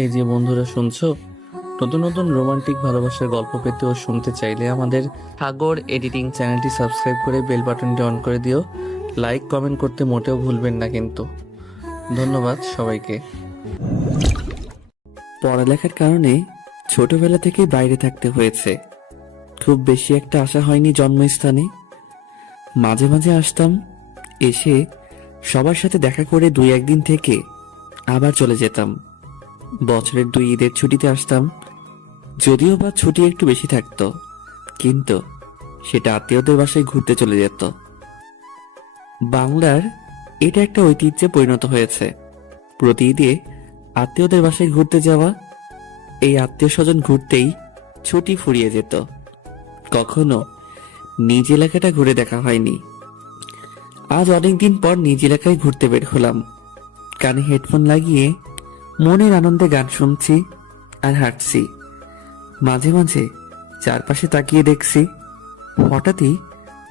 এই যে বন্ধুরা শুনছো, নতুন নতুন রোমান্টিক ভালোবাসার গল্প পেতে ও শুনতে চাইলে আমাদের সাগর এডিটিং চ্যানেলটি সাবস্ক্রাইব করে বেল বাটনটি অন করে দিও। লাইক কমেন্ট করতে মোটেও ভুলবেন না কিন্তু। ধন্যবাদ সবাইকে। পড়ালেখার কারণে ছোটবেলা থেকে বাইরে থাকতে হয়েছে। খুব বেশি একটা আসা হয়নি জন্মস্থানে। মাঝে মাঝে আসতাম, এসে সবার সাথে দেখা করে 2-1 দিন থেকে আবার চলে যেতাম। বছরের 2 ঈদের ছুটিতে আসতাম, যদিও বা ছুটি একটু বেশি থাকতো, কিন্তু সেটা আত্মীয়দের বাসায় ঘুরতে চলে যেত। বাংলার এটা একটা ঐতিহ্যে পরিণত হয়েছে, প্রতি ঈদে আত্মীয়দের বাসায় ঘুরতে যাওয়া। এই আত্মীয় স্বজন ঘুরতেই ছুটি ফুরিয়ে যেত, কখনো নিজ এলাকাটা ঘুরে দেখা হয়নি। আজ অনেকদিন পর নিজ এলাকায় ঘুরতে বের হলাম। কানে হেডফোন লাগিয়ে মনের আনন্দে গান শুনছি আর হাঁটছি। মাঝে মাঝে চারপাশে তাকিয়ে দেখছি, হঠাৎই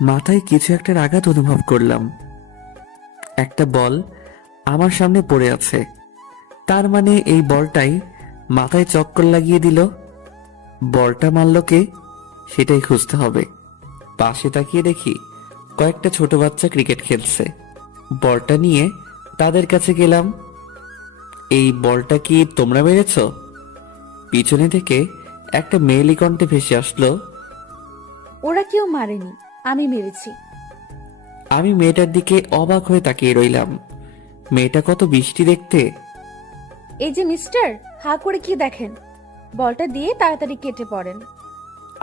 মাথায় কিছু একটার আঘাত অনুভব করলাম। একটা বল আমার সামনে পড়ে আছে, তার মানে এই বলটাই মাথায় চক্কর লাগিয়ে দিল। বলটা মারল কে, সেটাই খুঁজতে হবে। পাশে তাকিয়ে দেখি কয়েকটা ছোট বাচ্চা ক্রিকেট খেলছে। বলটা নিয়ে তাদের কাছে গেলাম। এই বলটা কি তোমরা মেরেছ? পিছনে থেকে একটা মেয়েলি কণ্ঠে ভেসে আসলো। ওরা কেউ মারেনি, আমি মেরেছি। আমি মেয়েটার দিকে অবাক হয়ে তাকিয়ে রইলাম। মেয়েটা কত বৃষ্টি দেখতে। এই যে মিস্টার, হা করে কি দেখেন? বলটা দিয়ে তাড়াতাড়ি কেটে পড়েন।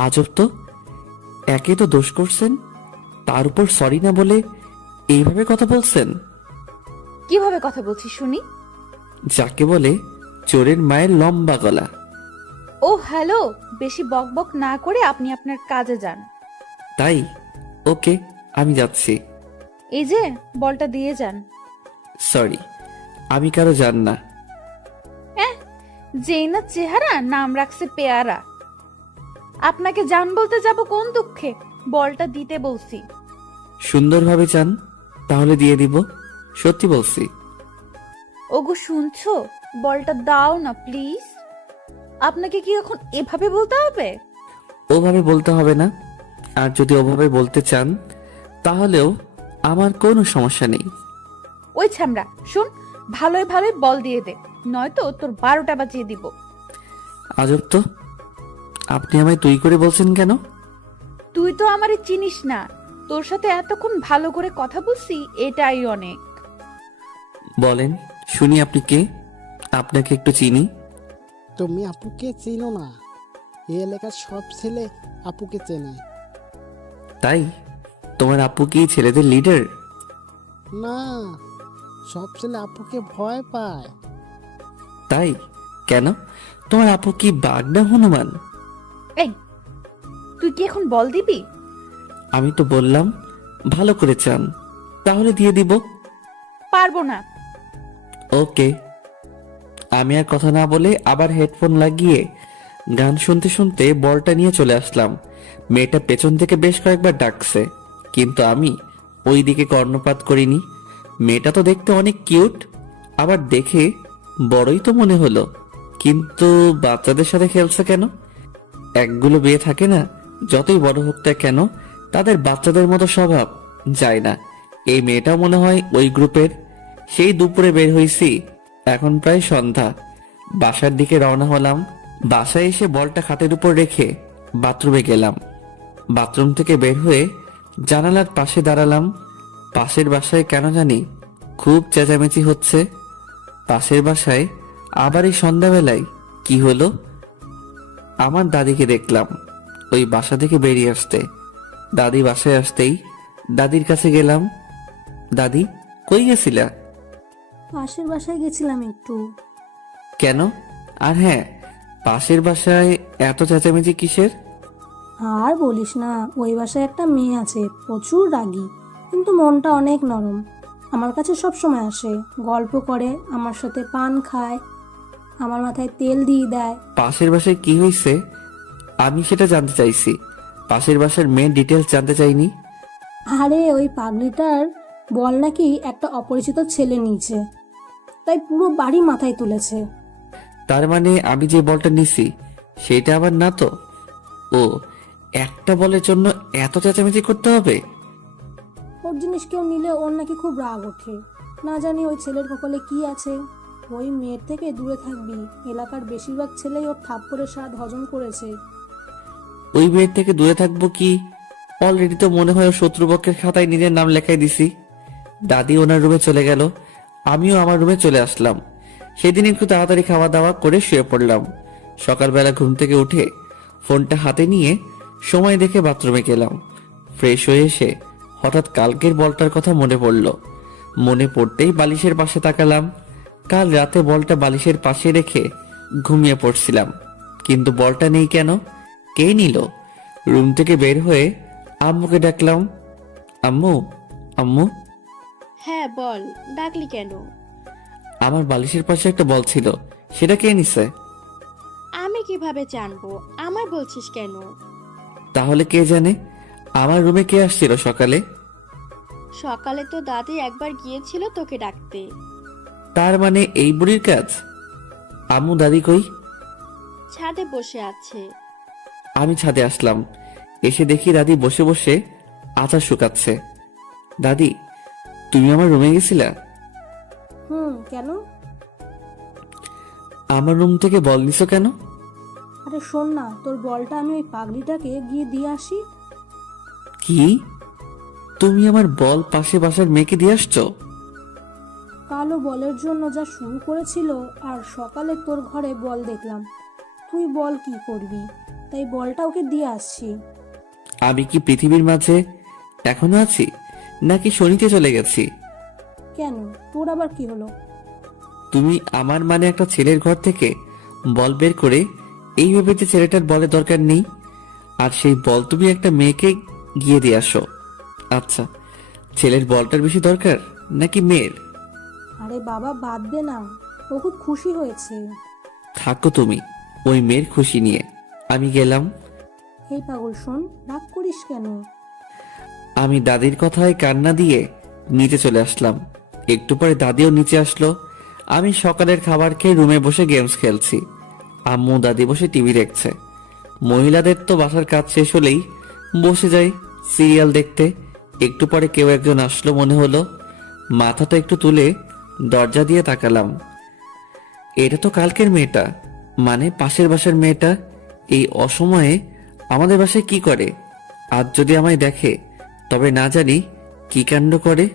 আজব তো, একে তো দোষ করছেন, তার উপর সরি না বলে এইভাবে কথা বলছেন। কিভাবে কথা বলছি শুনি? যাকে বলে চোরের মায়ের লম্বা গলা। ও হ্যালো, বেশি বকবক না করে আপনি আপনার কাজে যান। তাই? ওকে, আমি যাচ্ছি। এই যে বলটা দিয়ে যান। সরি, আমি কারো জান না। যেই না চেহারা, নাম রাখছে পেয়ারা। আপনাকে জান বলতে যাব কোন দুঃখে? বলটা দিতে বলছি। সুন্দরভাবে চান তাহলে দিয়ে দিব, সত্যি বলছি। ওগো শুনছো, বলটা দাও না প্লিজ। আপনাকে কি এখন এভাবে বলতে হবে? ওভাবে বলতে হবে না, আর যদি ওভাবে বলতে চান তাহলেও আমার কোনো সমস্যা নেই। ওই ছামড়া শুন, ভালোই ভালোই বল দিয়ে দে, নয়তো তোর 12টা বাজিয়ে দিব। আজব তো, আপনি আমায় তুই করে বলছেন কেন? তুই তো আমারে চিনিস না, তোর সাথে এতক্ষণ ভালো করে কথা বলছি, এটাই অনেক। বলেন শুনি, আপনি কে? আপনাকে একটু চিনি। তুমি আপুকে চিনো না? এই এলাকার সব ছেলে আপুকে চেনে। তাই? তোমার আপু কি ছেলেদের লিডার? না, সব ছেলে আপুকে ভয় পায়। তাই? কেন? তোমার আপু কি বাঘ না হনুমান? এই, তুই কি এখন বল দিবি? আমি তো বললাম ভালো করে চান তাহলে দিয়ে দিব। পারবো না। ওকে। আমি আর কথা না বলে আবার হেডফোন লাগিয়ে গান শুনতে শুনতে বলটা নিয়ে চলে আসলাম। মেয়েটা পেছন থেকে বেশ কয়েকবার ডাকছে, কিন্তু আমি ওই দিকে কর্ণপাত করিনি। মেয়েটা তো দেখতে অনেক কিউট, আবার দেখে বড়ই তো মনে হলো, কিন্তু বাচ্চাদের সাথে খেলছে কেন? একগুলো বিয়ে থাকে না, যতই বড় হোক না কেন তাদের বাচ্চাদের মতো স্বভাব যায় না। এই মেয়েটাও মনে হয় ওই গ্রুপের। সেই দুপুরে বের হইছি, এখন প্রায় সন্ধ্যা। বাসার দিকে রওনা হলাম। বাসায় এসে বলটা খাটের উপর রেখে বাথরুমে গেলাম। বাথরুম থেকে বের হয়ে জানালার পাশে দাঁড়ালাম। পাশের বাসায় কেন জানি খুব চেঁচামেচি হচ্ছে। পাশের বাসায় আবার এই সন্ধ্যাবেলায় কি হলো? আমার দাদিকে দেখলাম ওই বাসা থেকে বেরিয়ে আসতে। দাদি বাসায় আসতেই দাদির কাছে গেলাম। দাদি, কই গেছিলা? পাশের বাসায় গেছিলাম একটু। কেন? আর হ্যাঁ, পাশের বাসায় এত চেঁচামেচি কিসের? আর বলিস না, ওই বাসায় একটা মেয়ে আছে, প্রচুর রাগী, কিন্তু মনটা অনেক নরম। আমার কাছে সব সময় আসে, গল্প করে, আমার সাথে পান খায়, আমার মাথায় তেল দিয়ে দেয়। পাশের বাসায় কি হয়েছে আমি সেটা জানতে চাইছি, পাশের বাসার মেয়ের ডিটেলস জানতে চাইনি। আরে ওই পাগলিটার বল নাকি একটা অপরিচিত ছেলে নিয়েছে। তাই পুরো বাড়ি মাথায় তুলেছে। তার মানে আমি যে বলটা নিছি সেটা আবার না তো? ও, একটা বলের জন্য এত চেঁচামেচি করতে হবে? ওর জিনিস কেউ নিলে ওর নাকি খুব রাগ ওঠে। না জানি ওই ছেলের কপালে কি আছে। ওই মেয়ের থেকে দূরে থাকবি, এলাকার বেশিরভাগ ছেলেই ওর থাপ্পড়ের স্বাদ হজম করেছে। ওই মেয়ের থেকে দূরে থাকবো কি? অলরেডি তো মনে হয় ও শত্রুপক্ষের খাতায় নিজের নাম লেখাই দিছি। দাদি ওনার রুমে চলে গেল, আমিও আমার রুমে চলে আসলাম। সেদিন একটু তাড়াতাড়ি খাওয়া দাওয়া করে শুয়ে পড়লাম। সকালবেলা ঘুম থেকে উঠে ফোনটা হাতে নিয়ে সময় দেখে বাথরুমে গেলাম। ফ্রেশ হয়ে এসে হঠাৎ কালকের বলটার কথা মনে পড়ল। মনে পড়তেই বালিশের পাশে তাকালাম। কাল রাতে বলটা বালিশের পাশে রেখে ঘুমিয়ে পড়ছিলাম, কিন্তু বলটা নেই কেন? কে নিল? রুম থেকে বের হয়ে আম্মুকে ডাকলাম, আম্মু, আম্মু। হ্যাঁ বল, ডাকলি কেন? আমার বালিশের পাশে একটা বল ছিল, সেটা কে নিছে? আমি কিভাবে জানবো? আমায় বলছিস কেন? তাহলে কে জানে? আমার রুমে কে আসছিল সকালে? সকালে তো দাদি একবার গিয়েছিল তোকে ডাকতে। তার মানে এই বুড়ির কাজ? আম্মু, দাদি কই? ছাদে বসে আছে। আমি ছাদে আসলাম, এসে দেখি দাদি বসে বসে আচার শুকাচ্ছে। দাদি, তুমি আমার রুমে গেছিলা? কেন? আমার রুম থেকে বল নিছো কেন? আরে শোন না, তোর বলটা আমি ওই পাগলিটাকে গিয়ে দিয়ে আসি। কি? তুমি আমার বল পাশে বাসার মেয়েকে দিয়ে আসছো? কালো বলের জন্য যা শুরু করেছিল, আর সকালে তোর ঘরে বল দেখলাম। তুই বল কি করবি, তাই বলটা ওকে দিয়ে আসছি। আমি কি পৃথিবীর মাঝে এখনো আছি, নাকি শনিতে চলে গেছি? কেন, তোর আবার কি হলো? তুমি আমার মানে একটা ছেলের ঘর থেকে বল বের করে এই ভেবে যে ছেলেটার বলের দরকার নেই, আর সেই বল তুমি একটা মেয়েকে গিয়ে দিয়ে আসো। আচ্ছা, ছেলের বলটার বেশি দরকার নাকি মেয়ের? আরে বাবা, বাদ দে না, ও খুব খুশি হয়েছে। থাকো তুমি ওই মেয়ের খুশি নিয়ে, আমি গেলাম। এই পাগল শোন, রাগ করিস কেন? আমি দাদির কথায় কান্না দিয়ে নিচে চলে আসলাম। একটু পরে দাদিও নিচে আসলো। আমি সকালের খাবার খেয়ে রুমে বসে গেমস খেলছি। আম্মু দাদি বসে টিভি দেখছে। মহিলাদের তো বাসার কাজ শেষ হলেই বসে যায় সিরিয়াল দেখতে। একটু পরে কেউ একজন আসলো মনে হলো। মাথাটা একটু তুলে দরজা দিয়ে তাকালাম। এটা তো কালকের মেয়েটা, মানে পাশের বাসার মেয়েটা। এই অসময়ে আমাদের বাসায় কি করে? আজ যদি আমায় দেখে তবে না জানি কি কাণ্ড করে।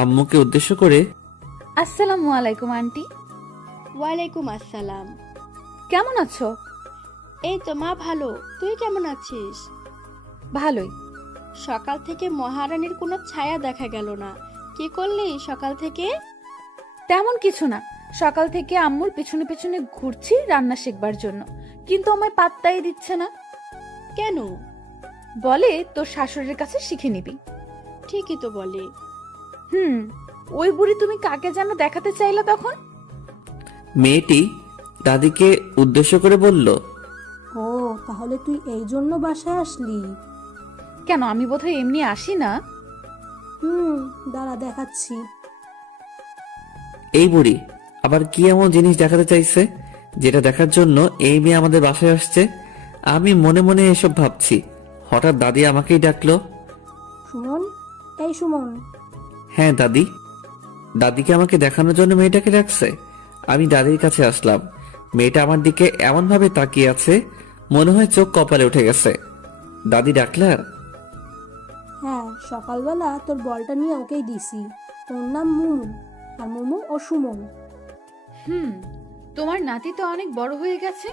আম্মুকে উদ্দেশ্য করে, আসসালামু আলাইকুম আন্টি। ওয়ালাইকুম আসসালাম। কেমন আছো? এই তো মা, ভালো। তুই কেমন আছিস? ভালোই। সকাল থেকে মহারানীর কোনো ছায়া দেখা গেল না। কি করলি সকাল থেকে? তেমন কিছু না, সকাল থেকে আম্মুর পেছনে পেছনে ঘুরছি রান্না শিখবার জন্য, কিন্তু আমায় পাত্তাই দিচ্ছে না। কেন? বলে তোর শাশুড়ির কাছে শিখে নিবি। ঠিকই তো বলে। ওই বুড়ি তুমি কাকে যেন দেখাতে চাইলা তখন? মেয়েটি দাদিকে উদ্দেশ্য করে বলল, ও, তাহলে তুই এই জন্য বাসায় আসলি? কেন, আমি বোধহয় এমনি আসি না। দাঁড়া দেখাচ্ছি। এই বুড়ি আবার কি এমন জিনিস দেখাতে চাইছে যেটা দেখার জন্য এই মেয়ে আমাদের বাসায় আসছে? আমি মনে মনে এসব ভাবছি, হঠাৎ দাদি আমাকেই ডাকলো। সুমন, এই সুমন। হ্যাঁ দাদি। দাদিকে আমাকে দেখানোর জন্য মেয়েটাকে ডাকছে। আমি দাদির কাছে আসলাম। মেয়েটা আমার দিকে এমন ভাবে তাকিয়ে আছে, মনে হয় চোখ কপালে উঠে গেছে। দাদি ডাকলা? হ্যাঁ, সকালবেলা তোর বলটা নিয়ে ওকেই দিছি। ওর নাম মুমু, আর মুমু ও সুমন। তোমার নাতি তো অনেক বড় হয়ে গেছে।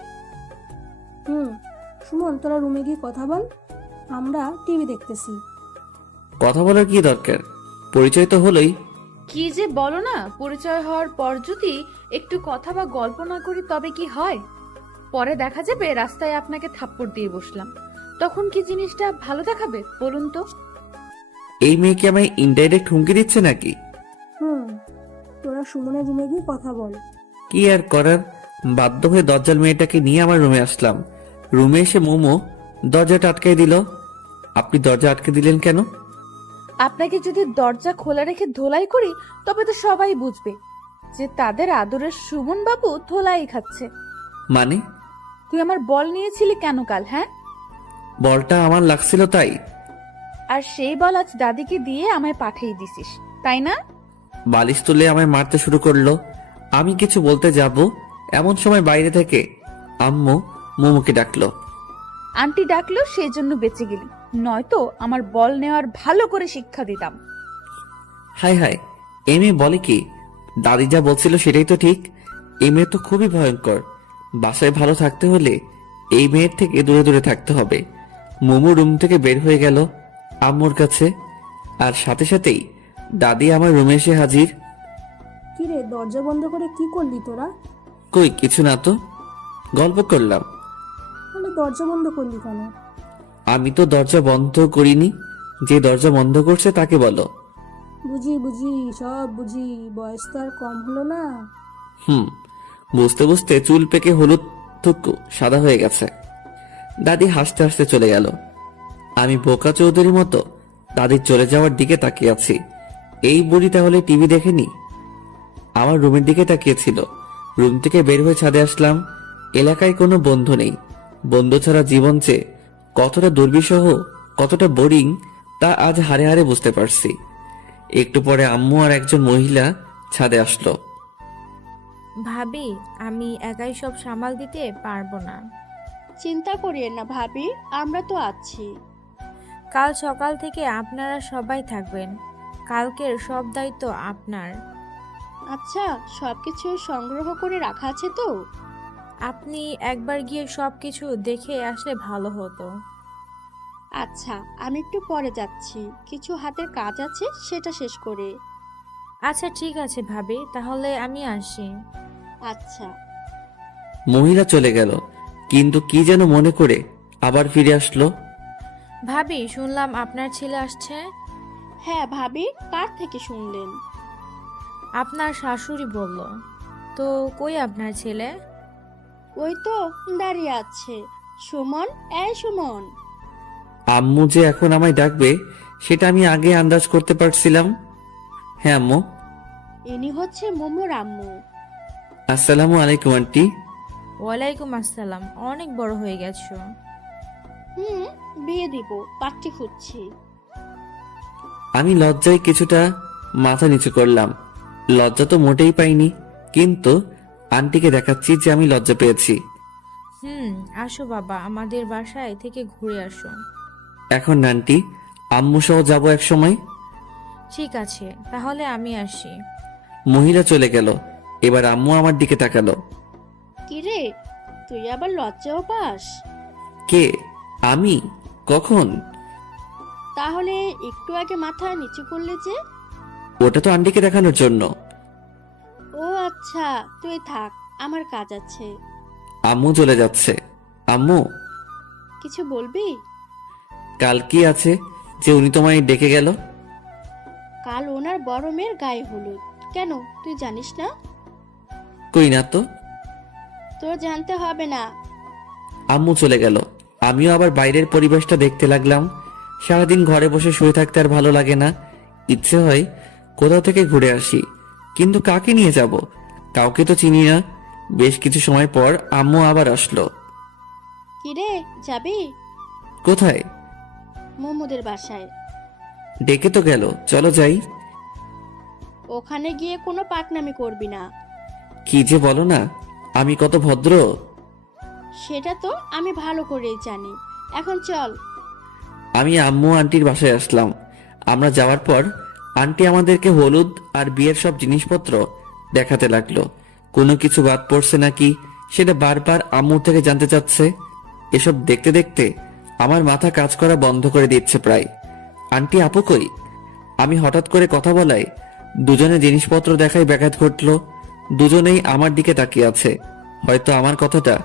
সুমন, তোরা রুমে গিয়ে কথা বল, আমরা টিভি দেখতেছি। কথা বলার কি দরকার? পরিচয় তো হলোই। কি যে বলো না, পরিচয় হওয়ার পর যদি একটু কথা বা গল্প না করি তবে কি হয়? পরে দেখা যাবে রাস্তায় আপনাকে থাপ্পড় দিয়ে বসলাম, তখন কি জিনিসটা ভালো দেখাবে বলুন তো? এই মেয়ে কি আমায় ইনডাইরেক্ট হুমকি দিচ্ছে নাকি? তোরা সুমনের রুমে গিয়ে কথা বল। কি আর করার, বাধ্য হয়ে দরজাল মেয়েটাকে নিয়ে আমার রুমে আসলাম। রুমে এসে মোমো দরজাটা আটকে দিল। আপনি দরজা আটকে দিলেন কেন? আপনাকে যদি দরজা খোলা রেখে ধোলাই করি তবে তো সবাই বুঝবে। যে তাদের আদরের সুমন বাবু ধোলাই খাচ্ছে। মানে? তুই আমার বল নিয়েছিলি কেন কাল, হ্যাঁ? বলটা আমার লাগছিল তাই? আর সেই বল আজ দাদিকে দিয়ে আমায় পাঠিয়ে দিছিস, তাই না? বালিশ তুলে আমায় মারতে শুরু করলো। আমি কিছু বলতে যাব, এমন সময় বাইরে থেকে আম্মু মোমোকে ডাকলো। আন্টি ডাকলো সেই জন্য বেঁচে গেলি, নয়তো আমার বল নেওয়ার ভালো করে শিক্ষা দিতাম। হাই হাই, এই মেয়ে বলে কি? দাদি যা বলছিল সেটাই তো ঠিক। এই মেয়ে তো খুবই ভয়ঙ্কর। বাসায় ভালো থাকতে হলে এই মেয়ের থেকে দূরে দূরে থাকতে হবে। মোমো রুম থেকে বের হয়ে গেল আম্মুর কাছে, আর সাথে সাথেই দাদি আমার রুমে এসে হাজির। কিরে, দরজা বন্ধ করে কি করলি তোরা? কই কিছু না তো, গল্প করলাম। মানে দরজা বন্ধ করলি কেন? আমি তো দরজা বন্ধ করিনি, যে দরজা বন্ধ করছে তাকে বলো। বুঝি বুঝি, সব বুঝি, বয়স তো আর কম হলো না। বুঝতে বুঝতে চুল পেকে হলুদ থুকু সাদা হয়ে গেছে। দাদি হাসতে হাসতে চলে গেল। আমি বোকা চৌধুরীর মতো দাদির চলে যাওয়ার দিকে তাকিয়ে আছি। এই বুড়ি তাহলে টিভি দেখেনি? আমার রুমের দিকে তাকিয়েছিল। রুম থেকে বের হয়ে ছাদে আসলাম। এলাকায় কোনো বন্ধু নেই। বন্ধু ছাড়া জীবন যে কতটা দুর্বিষহ, কতটা বোরিং, তা আজ হারে হারে বুঝতে পারছি। একটু পরে আম্মু আর একজন মহিলা ছাদে আসলো। ভাবি, আমি একাই সব সামাল দিতে পারবো না। চিন্তা করিয়েন না ভাবি, আমরা তো আছি। কাল সকাল থেকে আপনারা সবাই থাকবেন। কালকের সব দায়িত্ব আপনার। আচ্ছা, সবকিছু সংগ্রহ করে রাখা আছে তো? আপনি একবার গিয়ে সবকিছু দেখে আসলে ভালো হতো। আচ্ছা, আমি একটু পরে যাচ্ছি, কিছু হাতের কাজ আছে, সেটা শেষ করে। আচ্ছা ঠিক আছে ভাবি, তাহলে আমি আসি। আচ্ছা। মহিলা চলে গেল, কিন্তু কি যেন মনে করে আবার ফিরে আসলো। ভাবি, শুনলাম আপনার ছেলে আসছে। হ্যাঁ ভাবি, কার থেকে শুনলেন? আপনার শাশুড়ি বলল। তো কই আপনার ছেলে? ওই তো দাঁড়িয়ে আছে। সুমন, এই সুমন। আম্মু যে এখন আমায় ডাকবে সেটা আমি আগে আন্দাজ করতে পারছিলাম। হ্যাঁ আম্মু। ইনি হচ্ছে মোমোর আম্মু। আসসালামু আলাইকুম আন্টি। ওয়ালাইকুম আসসালাম, অনেক বড় হয়ে গেছো। বিয়ে দিব, পাত্রী খুঁজছি। আমি লজ্জায় কিছুটা মাথা নিচু করলাম। লজ্জা তো মোটেই পাইনি, কিন্তু আন্টিকে দেখাচ্ছি যে আমি লজ্জা পেয়েছি। আসো বাবা, আমাদের বাসায় থেকে ঘুরে আসো। এখন না আন্টি, আম্মু সহ যাবো এক সময়। ঠিক আছে, তাহলে আমি আসি। মহিলা চলে গেল। এবার আম্মু আমার দিকে তাকালো। কিরে, তুই আবার লজ্জাও পাস? কে? আমি? কখন? তাহলে একটু আগে মাথা নিচু করলে যে? ওটা তো আন্টিকে দেখানোর জন্য। ও আচ্ছা, তুই থাক, আমার কাজ আছে। আম্মু চলে যাচ্ছে। আম্মু, কিছু বলবি? কাল কি আছে যে উনি তোমায় ডেকে গেল? কাল ওনার বড় মেয়ের গায়ে হলুদ। কেন, তুই জানিস না? কই না তো। তোর জানতে হবে না। আম্মু চলে গেল। আমিও আবার বাইরের পরিবেশটা দেখতে লাগলাম। সারাদিন ঘরে বসে শুয়ে থাকতে আর ভালো লাগে না। ইচ্ছে হয় কোথাও থেকে ঘুরে আসি, কিন্তু কাকে নিয়ে যাব? কাউকে তো চিনি না। বেশ কিছু সময় পর আম্মু আবার আসলো। কিরে, যাবি? কোথায়? মোমোদের বাসায়। ডেকে তো গেল, চলো যাই। ওখানে গিয়ে কোনো পাকনামি করবি না। কি যে বলো না, আমি কত ভদ্র। সেটা তো আমি ভালো করেই জানি। এখন চল। আমি আম্মু আন্টির বাসায় আসলাম। আমরা যাওয়ার পর আন্টি আমাদেরকে হলুদ আর বিয়ের সব জিনিসপত্র দেখাতে লাগলো। কোনো কিছু বাদ পড়ছে নাকি সেটা বারবার আম্মুর থেকে জানতে চাচ্ছে। এসব দেখতে দেখতে আমার মাথা কাজ করা বন্ধ করে দিচ্ছে প্রায়। আন্টি আপু কই? আমি হঠাৎ করে কথা বলায় দুজনে জিনিসপত্র দেখায় ব্যাঘাত ঘটলো। দুজনেই আমার দিকে তাকিয়ে আছে। হয়তো আমার কথাটা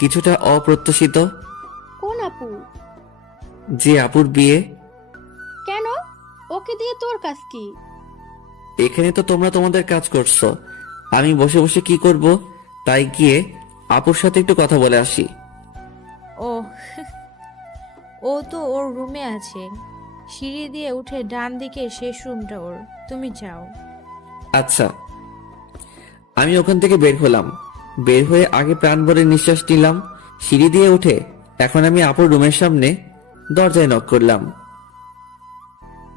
কিছুটা অপ্রত্যাশিত। কোন আপু? যে আপুর বিয়ে। কেন? ওকে দিয়ে তোর কাজ কি? এখানে তো তোমরা তোমাদের কাজ করছো, আমি বসে বসে কি করব? তাই গিয়ে আপুর সাথে একটু কথা বলে আসি। ও ও তো ওর রুমে আছে। সিঁড়ি দিয়ে উঠে ডান দিকে শেষ রুমটা ওর, তুমি যাও। আচ্ছা। আমি ওখান থেকে বের হলাম। বের হয়ে আগে প্রাণ ভরে নিঃশ্বাস নিলাম। সিঁড়ি দিয়ে উঠে এখন আমি আপুর রুমের সামনে দরজায় নক করলাম।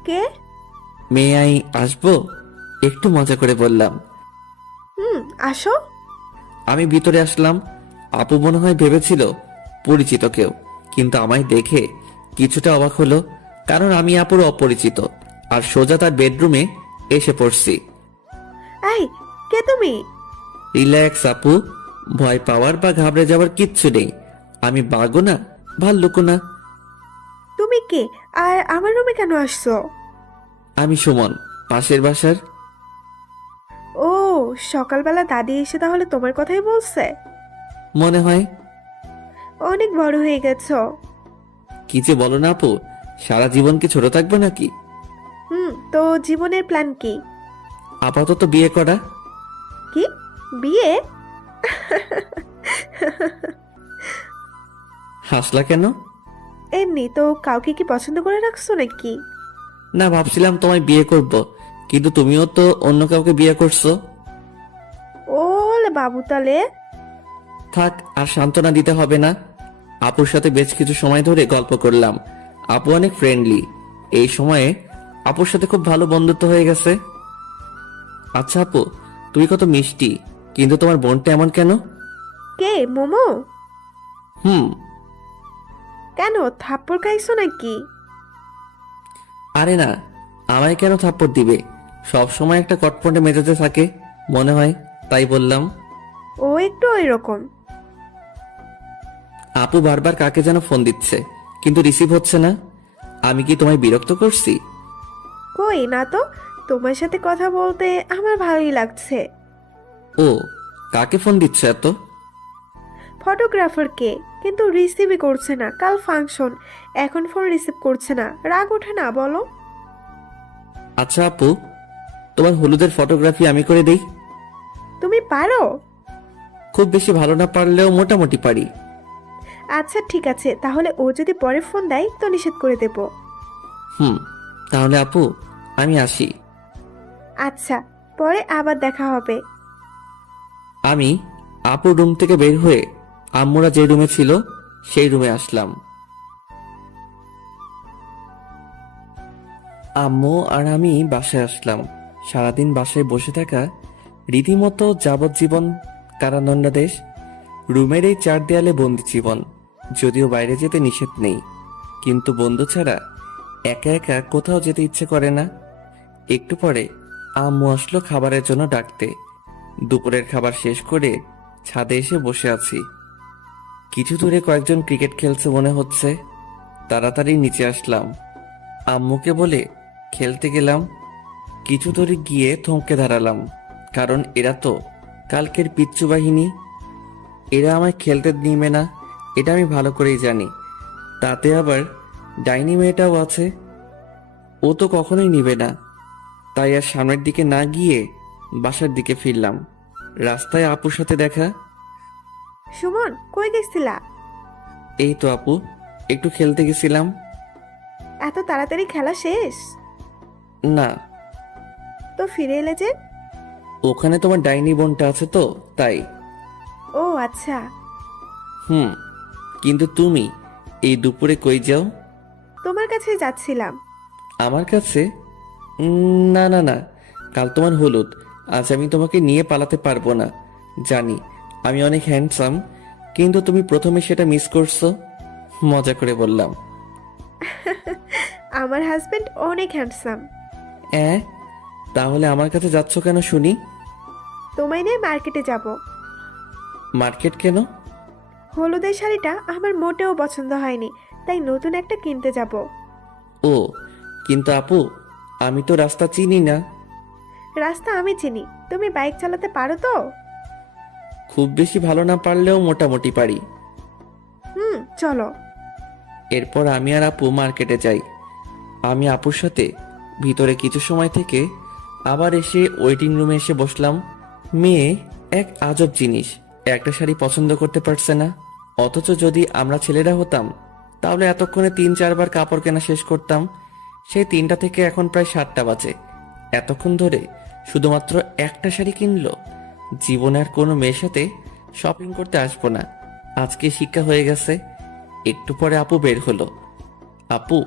কে? মেয়ে আই আসবো? একটু মজা করে বললাম। আসো। আমি ভিতরে আসলাম। আপু মনে হয় ভেবেছিল পরিচিত কেউ, কিন্তু আমায় দেখে কিছুটা অবাক হলো, কারণ আমি আপুর অপরিচিত আর সোজা তার বেডরুমে এসে পড়ছি। এই, কে তুমি? রিল্যাক্স আপু, ভয় পাওয়ার বা ঘাবড়ে যাওয়ার কিচ্ছু নেই। আমি বাঘও না, ভাল্লুকও না। তুমি কে আর আমার রুমে কেন আসছো? আমি সুমন, পাশের বাসার। ও, সকালবেলা দাদি এসে তাহলে তোমার কথাই বলছে? মনে হয়। অনেক বড় হয়ে গেছো। কি যে বলো না আপু, সারা জীবন কি ছোট থাকবে নাকি? তো জীবনের প্ল্যান কি? আপাতত বিয়ে করা। কি? বিয়ে? হাসলা কেন? এমনি তো। কাউকে কি পছন্দ করে রাখছো নাকি? না, ভাবছিলাম তোমায় বিয়ে করব, কিন্তু তুমিও তো অন্য কাউকে বিয়ে করছো। ওলে বাবু তালে। থাক, আর সান্ত্বনা দিতে হবে না। আপুর সাথে বেশ কিছু সময় ধরে গল্প করলাম। আপু অনেক ফ্রেন্ডলি। এই সময়ে আপুর সাথে খুব ভালো বন্ধুত্ব হয়ে গেছে। আচ্ছা আপু, তুমি কত মিষ্টি, কিন্তু তোমার বোনটা এমন কেন? কে, মোমো? হুম। কেন, থাপ্পড় খাইছো নাকি? আরে না, আমায় কেন থাপ্পড় দিবে? সব সময় একটা কটপটে মেজাজে থাকে মনে হয়, তাই বললাম। ও একটু ওইরকম। আপু বারবার কাকে যেন ফোন দিচ্ছে, কিন্তু রিসিভ হচ্ছে না। আমি কি তোমায় বিরক্ত করছি? কই না তো, তোমার সাথে কথা বলতে আমার ভালোই লাগছে। ও, কাকে ফোন দিচ্ছে এত? ফটোগ্রাফারকে, কিন্তু রিসিভই করছে না। কাল ফাংশন, এখন ফোন রিসিভ করছে না। রাগ ওঠে না বলো? আচ্ছা আপু, তোমার হলুদের ফটোগ্রাফি আমি করে দেই। তুমি পারো? খুব বেশি ভালো না পারলেও মোটামুটি পারি। আচ্ছা ঠিক আছে, তাহলে ও যদি পরে ফোন দেয় তো নিষেধ করে দেব। তাহলে আপু আমি আসি। আচ্ছা, পরে আবার দেখা হবে। আমি আপুর রুম থেকে বের হয়ে আম্মুরা যে রুমে ছিল সেই রুমে আসলাম। আম্মু আর আমি বাসায় আসলাম। সারাদিন বাসায় বসে থাকা রীতিমতো যাবজ্জীবন কারাদণ্ডাদেশ। রুমের এই 4 দেয়ালে বন্দি জীবন। যদিও বাইরে যেতে নিষেধ নেই, কিন্তু বন্ধু ছাড়া একা একা কোথাও যেতে ইচ্ছে করে না। একটু পরে আম্মু আসলো খাবারের জন্য ডাকতে। দুপুরের খাবার শেষ করে ছাদে এসে বসে আছি। কিছু দূরে কয়েকজন ক্রিকেট খেলছে মনে হচ্ছে। তাড়াতাড়ি নিচে আসলাম। আম্মুকে বলে খেলতে গেলাম। কিছু দূরে গিয়ে থমকে দাঁড়ালাম, কারণ এরা তো কালকের পিচ্চু বাহিনী। এরা আমায় খেলতে নিবে না, এটা আমি ভালো করেই জানি। তাতে আবার ডাইনি মেয়েটাও আছে, ও তো কখনোই নিবে না। তাই আর সামনের দিকে না গিয়ে বাসার দিকে ফিরলাম। রাস্তায় আপুর সাথে দেখা। সুমন, কই গেছিলা? এই তো আপু, একটু খেলতে গেছিলাম। এত তাড়াতাড়ি খেলা শেষ? না, তো ফিরে এলে যে? ওখানে তোমার ডাইনি বোনটা আছে তো, তাই। ও আচ্ছা। কিন্তু তুমি এই দুপুরে কই যাও? তোমার কাছে যাচ্ছিলাম। আমার কাছে? না না না, কাল তোমার হলুদ, আজ আমি তোমাকে নিয়ে পালাতে পারবো না। জানি আমি অনেক হ্যান্ডসাম, কিন্তু তুমি প্রথমে সেটা মিস করছো। মজা করে বললাম। আমার হাজবেন্ড অনেক হ্যান্ডসাম। তাহলে আমার কাছে যাচ্ছ কেন শুনি? তোমায় নিয়ে মার্কেটে যাব। মার্কেট কেন? হলুদের শাড়িটা আমার মোটেও পছন্দ হয়নি, তাই নতুন একটা কিনতে যাব। ও, কিন্তু আপু আমি তো রাস্তা চিনি না। রাস্তা আমি চিনি। তুমি বাইক চালাতে পারো তো? খুব বেশি ভালো না পারলেও মোটামুটি পারি। চলো। এরপর আমি আর আপু মার্কেটে যাই। আমি আপুর সাথে ভিতরে কিছু সময় থেকে আবার এসে ওয়েটিং রুমে এসে বসলাম। মেয়ে এক আজব জিনিস, একটা শাড়ি পছন্দ করতে পারছে না। অথচ যদি আমরা ছেলেরা হতাম তাহলে এতক্ষণে 3-4 বার কাপড় কেনা শেষ করতাম। সেই 3টা থেকে এখন প্রায় 7টা বাজে। এতক্ষণ ধরে শুধুমাত্র একটা শাড়ি কিনলো। জীবনে আর কোনো মেয়ের সাথে শপিং করতে আসবো না। আজকে শিক্ষা হয়ে গেছে। একটু পরে আপু বের হলো। আপু,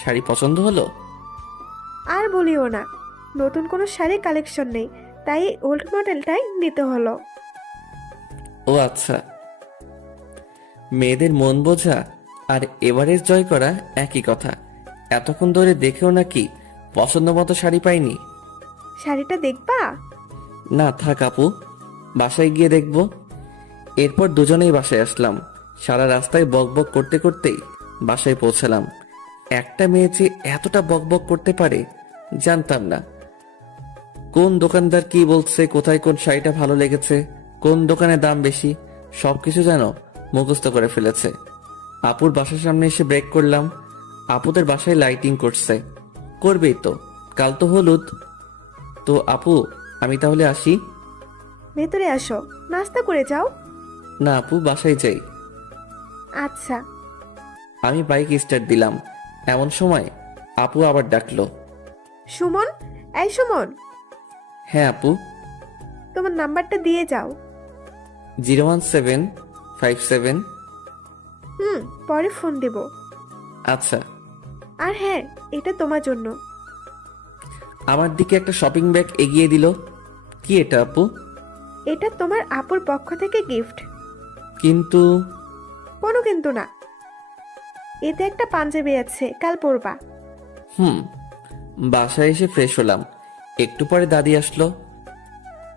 শাড়ি পছন্দ হলো? আর বলিও না, নতুন কোনো শাড়ি কালেকশন নেই, তাই ওল্ড মডেলটাই নিতে হলো। ও আচ্ছা। মেয়েদের মন বোঝা আর এভারেজ জয় করা একই কথা। এতক্ষণ ধরে দেখেও নাকি পছন্দ মতো শাড়ি পাইনি? শাড়িটা দেখবা? না থাক আপু, বাসায় গিয়ে দেখব। এরপর দুজনেই বাসায় আসলাম। সারা রাস্তায় বকবক করতে করতেই বাসায় পৌঁছালাম। একটা মেয়ে যে এতটা বকবক করতে পারে জানতাম না। কোন দোকানদার কি বলছে, কোথায় কোন শাড়িটা ভালো লেগেছে, কোন দোকানে দাম বেশি, সবকিছু যেন মুখস্থ করে ফেলেছে। আপুর বাসার সামনে এসে ব্রেক করলাম। আপুদের বাসায় লাইটিং করছে, করবেই তো, কাল তো হলুদ। তো আপু, আমি তাহলে আসি? ভেতরে আসো, নাস্তা করে যাও। না আপু, বাসায় যাই। আচ্ছা। আমি বাইক স্টার্ট দিলাম, এমন সময় আপু আবার ডাকলো। সুমন, এই সুমন, হ্যাঁ আপু। তোমার নাম্বারটা দিয়ে যাও। 01757। পরে ফোন দেব। আচ্ছা। আর হ্যাঁ, এটা তোমার জন্য। আমার দিকে একটা শপিং ব্যাগ এগিয়ে দিল। কি এটা আপু? এটা তোমার আপুর পক্ষ থেকে গিফট। কিন্তু কোনো কিন্তু না, এতে একটা পাঞ্জাবি আছে, কাল পরবা। বাসায় এসে ফ্রেশ হলাম। একটু পরে দাদি আসলো।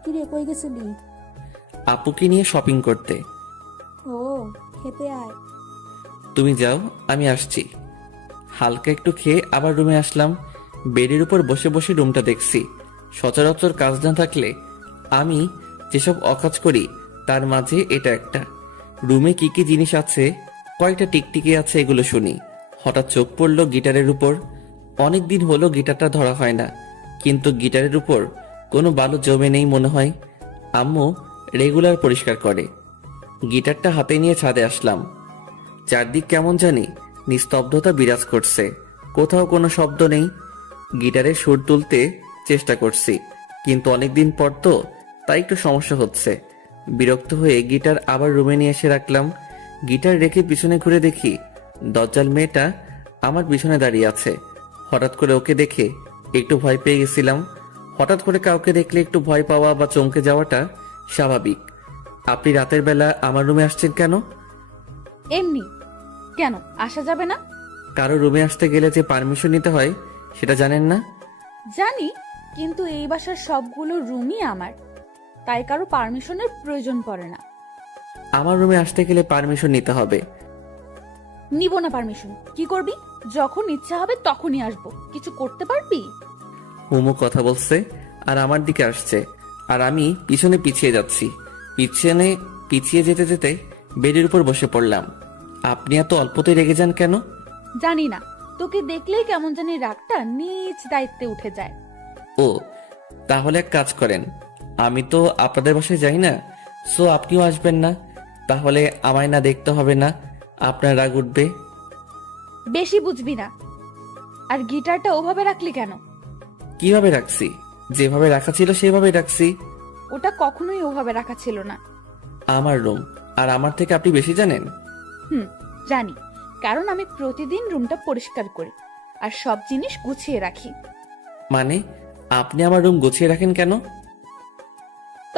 কিরে, কই গেছিলি? আপুকে নিয়ে শপিং করতে। ও, খেতে আয়। তুমি যাও, আমি আসছি। হালকা একটু খেয়ে আবার রুমে আসলাম। বেডের উপর বসে বসে রুমটা দেখছি। সচরাচর কাজ না থাকলে আমি যেসব অকাজ করি তার মাঝে এটা একটা। রুমে কি কি জিনিস আছে, কয়টা টিকটিকি আছে, এগুলো শুনি। হঠাৎ চোখ পড়লো গিটারের উপর। অনেক দিন হলো গিটারটা ধরা হয় না, কিন্তু গিটারের উপর কোনো বালু জমে নেই মনে হয়। আম্মু রেগুলার পরিষ্কার করে। গিটারটা হাতে নিয়ে ছাদে আসলাম। চারদিক কেমন জানি নিস্তব্ধতা বিরাজ করছে, কোথাও কোনো শব্দ নেই। গিটারের সুর তুলতে চেষ্টা করছি, কিন্তু অনেকদিন পর তো, তাই একটু সমস্যা হচ্ছে। বিরক্ত হয়ে গিটার আবার রুমে নিয়ে এসে রাখলাম। গিটার রেখে পিছনে ঘুরে দেখি দজ্জাল মেয়েটা আমার পিছনে দাঁড়িয়ে আছে। হঠাৎ করে ওকে দেখে একটু ভয় পেয়ে গেছিলাম। হঠাৎ করে কাউকে দেখলে একটু ভয় পাওয়া বা চমকে যাওয়াটা স্বাভাবিক। আপনি রাতের বেলা আমার রুমে আসছেন কেন? এমনি। কেন আসা যাবে না? কারো রুমে আসতে গেলে যে পারমিশন নিতে হয় সেটা জানেন না? জানি, কিন্তু এই বাসার সবগুলো রুমই আমার, তাই কারো পারমিশনের প্রয়োজন পড়ে না। আমার রুমে আসতে গেলে পারমিশন নিতে হবে। নিব না পারমিশন। কি করবি? যখন ইচ্ছা হবে তখনই আসবো। কিছু করতে পারবি? মোমো কথা বলছে আর আমার দিকে আসছে, আর আমি পিছনে পিছিয়ে যাচ্ছি। পিছিয়ে যেতে যেতে বেডের উপর বসে পড়লাম। আপনি এত অল্পতেই রেগে যান কেন? জানি না, তোকে দেখলেই কেমন জানি রাগটা নিজ দায়িত্বে উঠে যায়। ও, তাহলে এক কাজ করেন, আমি তো আপনাদের বাসায় যাই না, সো আপনিও আসবেন না। তাহলে আমায় না দেখতে হবে না, আপনার রাগ উঠবে। বেশি বুঝবি না। আর গিটারটা ওভাবে রাখলি কেন? কিভাবে রাখছি? যেভাবে রাখা ছিল সেভাবেই রাখছি। ওটা কখনোই ওভাবে রাখা ছিল না। আমার রুম, আর আমার থেকে আপনি বেশি জানেন? জানি, কারণ আমি প্রতিদিন রুমটা পরিষ্কার করি আর সব জিনিস গুছিয়ে রাখি। মানে আপনি আমার রুম গুছিয়ে রাখেন কেন?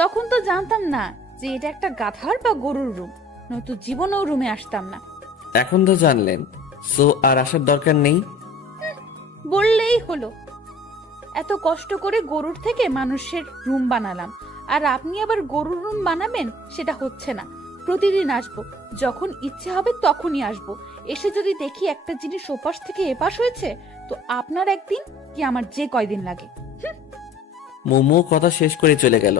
তখন তো জানতাম না যে এটা একটা গাধার বা গরুর রুম, নয়তো জীবনেও রুমে আসতাম না। এখন তো জানলেন, সো আর আসার দরকার নেই। বললেই হলো। এত কষ্ট করে গরুর থেকে মানুষের রুম বানালাম, আর আপনি আবার গরুর রুম বানাবেন? সেটা হচ্ছে না। প্রতিদিন আসবো, যখন ইচ্ছে হবে তখনই আসবো। এসে যদি দেখি একটা জিনিস ওপাশ থেকে এপাশ হয়েছে, তো আপনার একদিন কি আমার যে কয়দিন লাগে। মোমো কথা শেষ করে চলে গেল।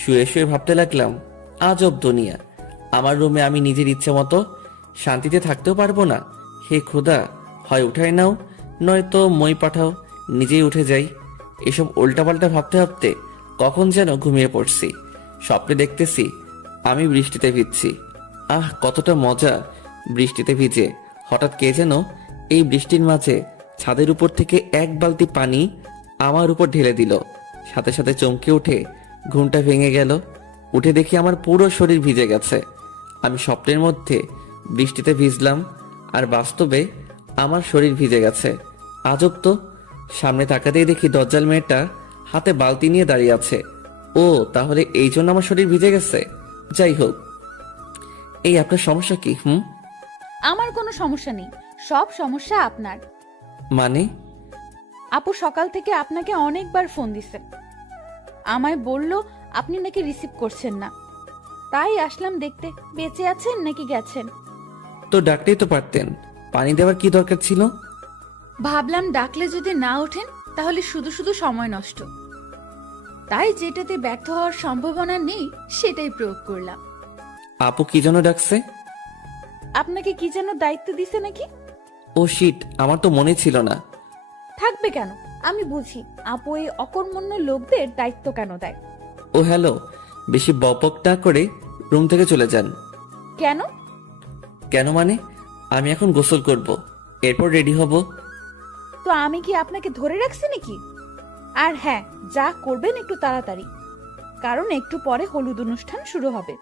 শুয়ে শুয়ে ভাবতে লাগলাম, আজব দুনিয়া। আমার রুমে আমি নিজের ইচ্ছে মতো শান্তিতে থাকতেও পারবো না। হে খোদা, হয় উঠাই নাও, নয়তো মই পাঠাও, নিজেই উঠে যাই। এসব উল্টাপাল্টা ভাবতে ভাবতে কখন যেন ঘুমিয়ে পড়ছি। স্বপ্নে দেখতেছি আমি বৃষ্টিতে ভিজছি। আহ, কতটা মজা বৃষ্টিতে ভিজে। হঠাৎ কে যেন এই বৃষ্টির মাঝে ছাদের উপর থেকে এক বালতি পানি আমার উপর ঢেলে দিল। সাথে সাথে চমকে উঠে ঘুমটা ভেঙে গেল। উঠে দেখি আমার পুরো শরীর ভিজে গেছে। আমি স্বপ্নের মধ্যে বৃষ্টিতে ভিজলাম, আর বাস্তবে আমার শরীর ভিজে গেছে। আজব তো, সামনে তাকাতেই দেখি দজ্জাল মেয়েটা হাতে বালতি নিয়ে দাঁড়িয়ে আছে। ও তাহলে এই জন্য আমার শরীর ভিজে গেছে। যাই হোক, এই আপনার সমস্যা কি? আমার কোনো সমস্যা নেই, সব সমস্যা আপনার। মানে? আপু সকাল থেকে আপনাকে অনেকবার ফোন দিছে, আমায় বলল আপনি নাকি রিসিভ করছেন না, তাই আসলাম দেখতে বেঁচে আছেন নাকি গেছেন। তো ডাকতেই তো পারতেন, পানি দেওয়ার কি দরকার ছিল? ভাবলাম ডাকলে যদি না ওঠেন তাহলে শুধু শুধু সময় নষ্ট, তাই যেটাতে ব্যর্থ হওয়ার সম্ভাবনা নেই সেটাই প্রয়োগ করলাম। আপু কি জন্য ডাকছে? আপনাকে কি যেন দায়িত্ব দিছে নাকি? ও শিট, আমার তো মনে ছিল না। থাকবে কেন, আমি বুঝি আপু এই অকর্মণ্য লোকদের দায়িত্ব কেন দেয়। ও হ্যালো, বেশি বপক না করে রুম থেকে চলে যান। কেন? কেন মানে, আমি এখন গোসল করব, এরপর রেডি হব। তো আমি কি আপনাকে ধরে রাখছি নাকি? আর হ্যাঁ, যা করবেন একটু তাড়াতাড়ি, কারণ একটু পরে হলুদ অনুষ্ঠান শুরু হবে।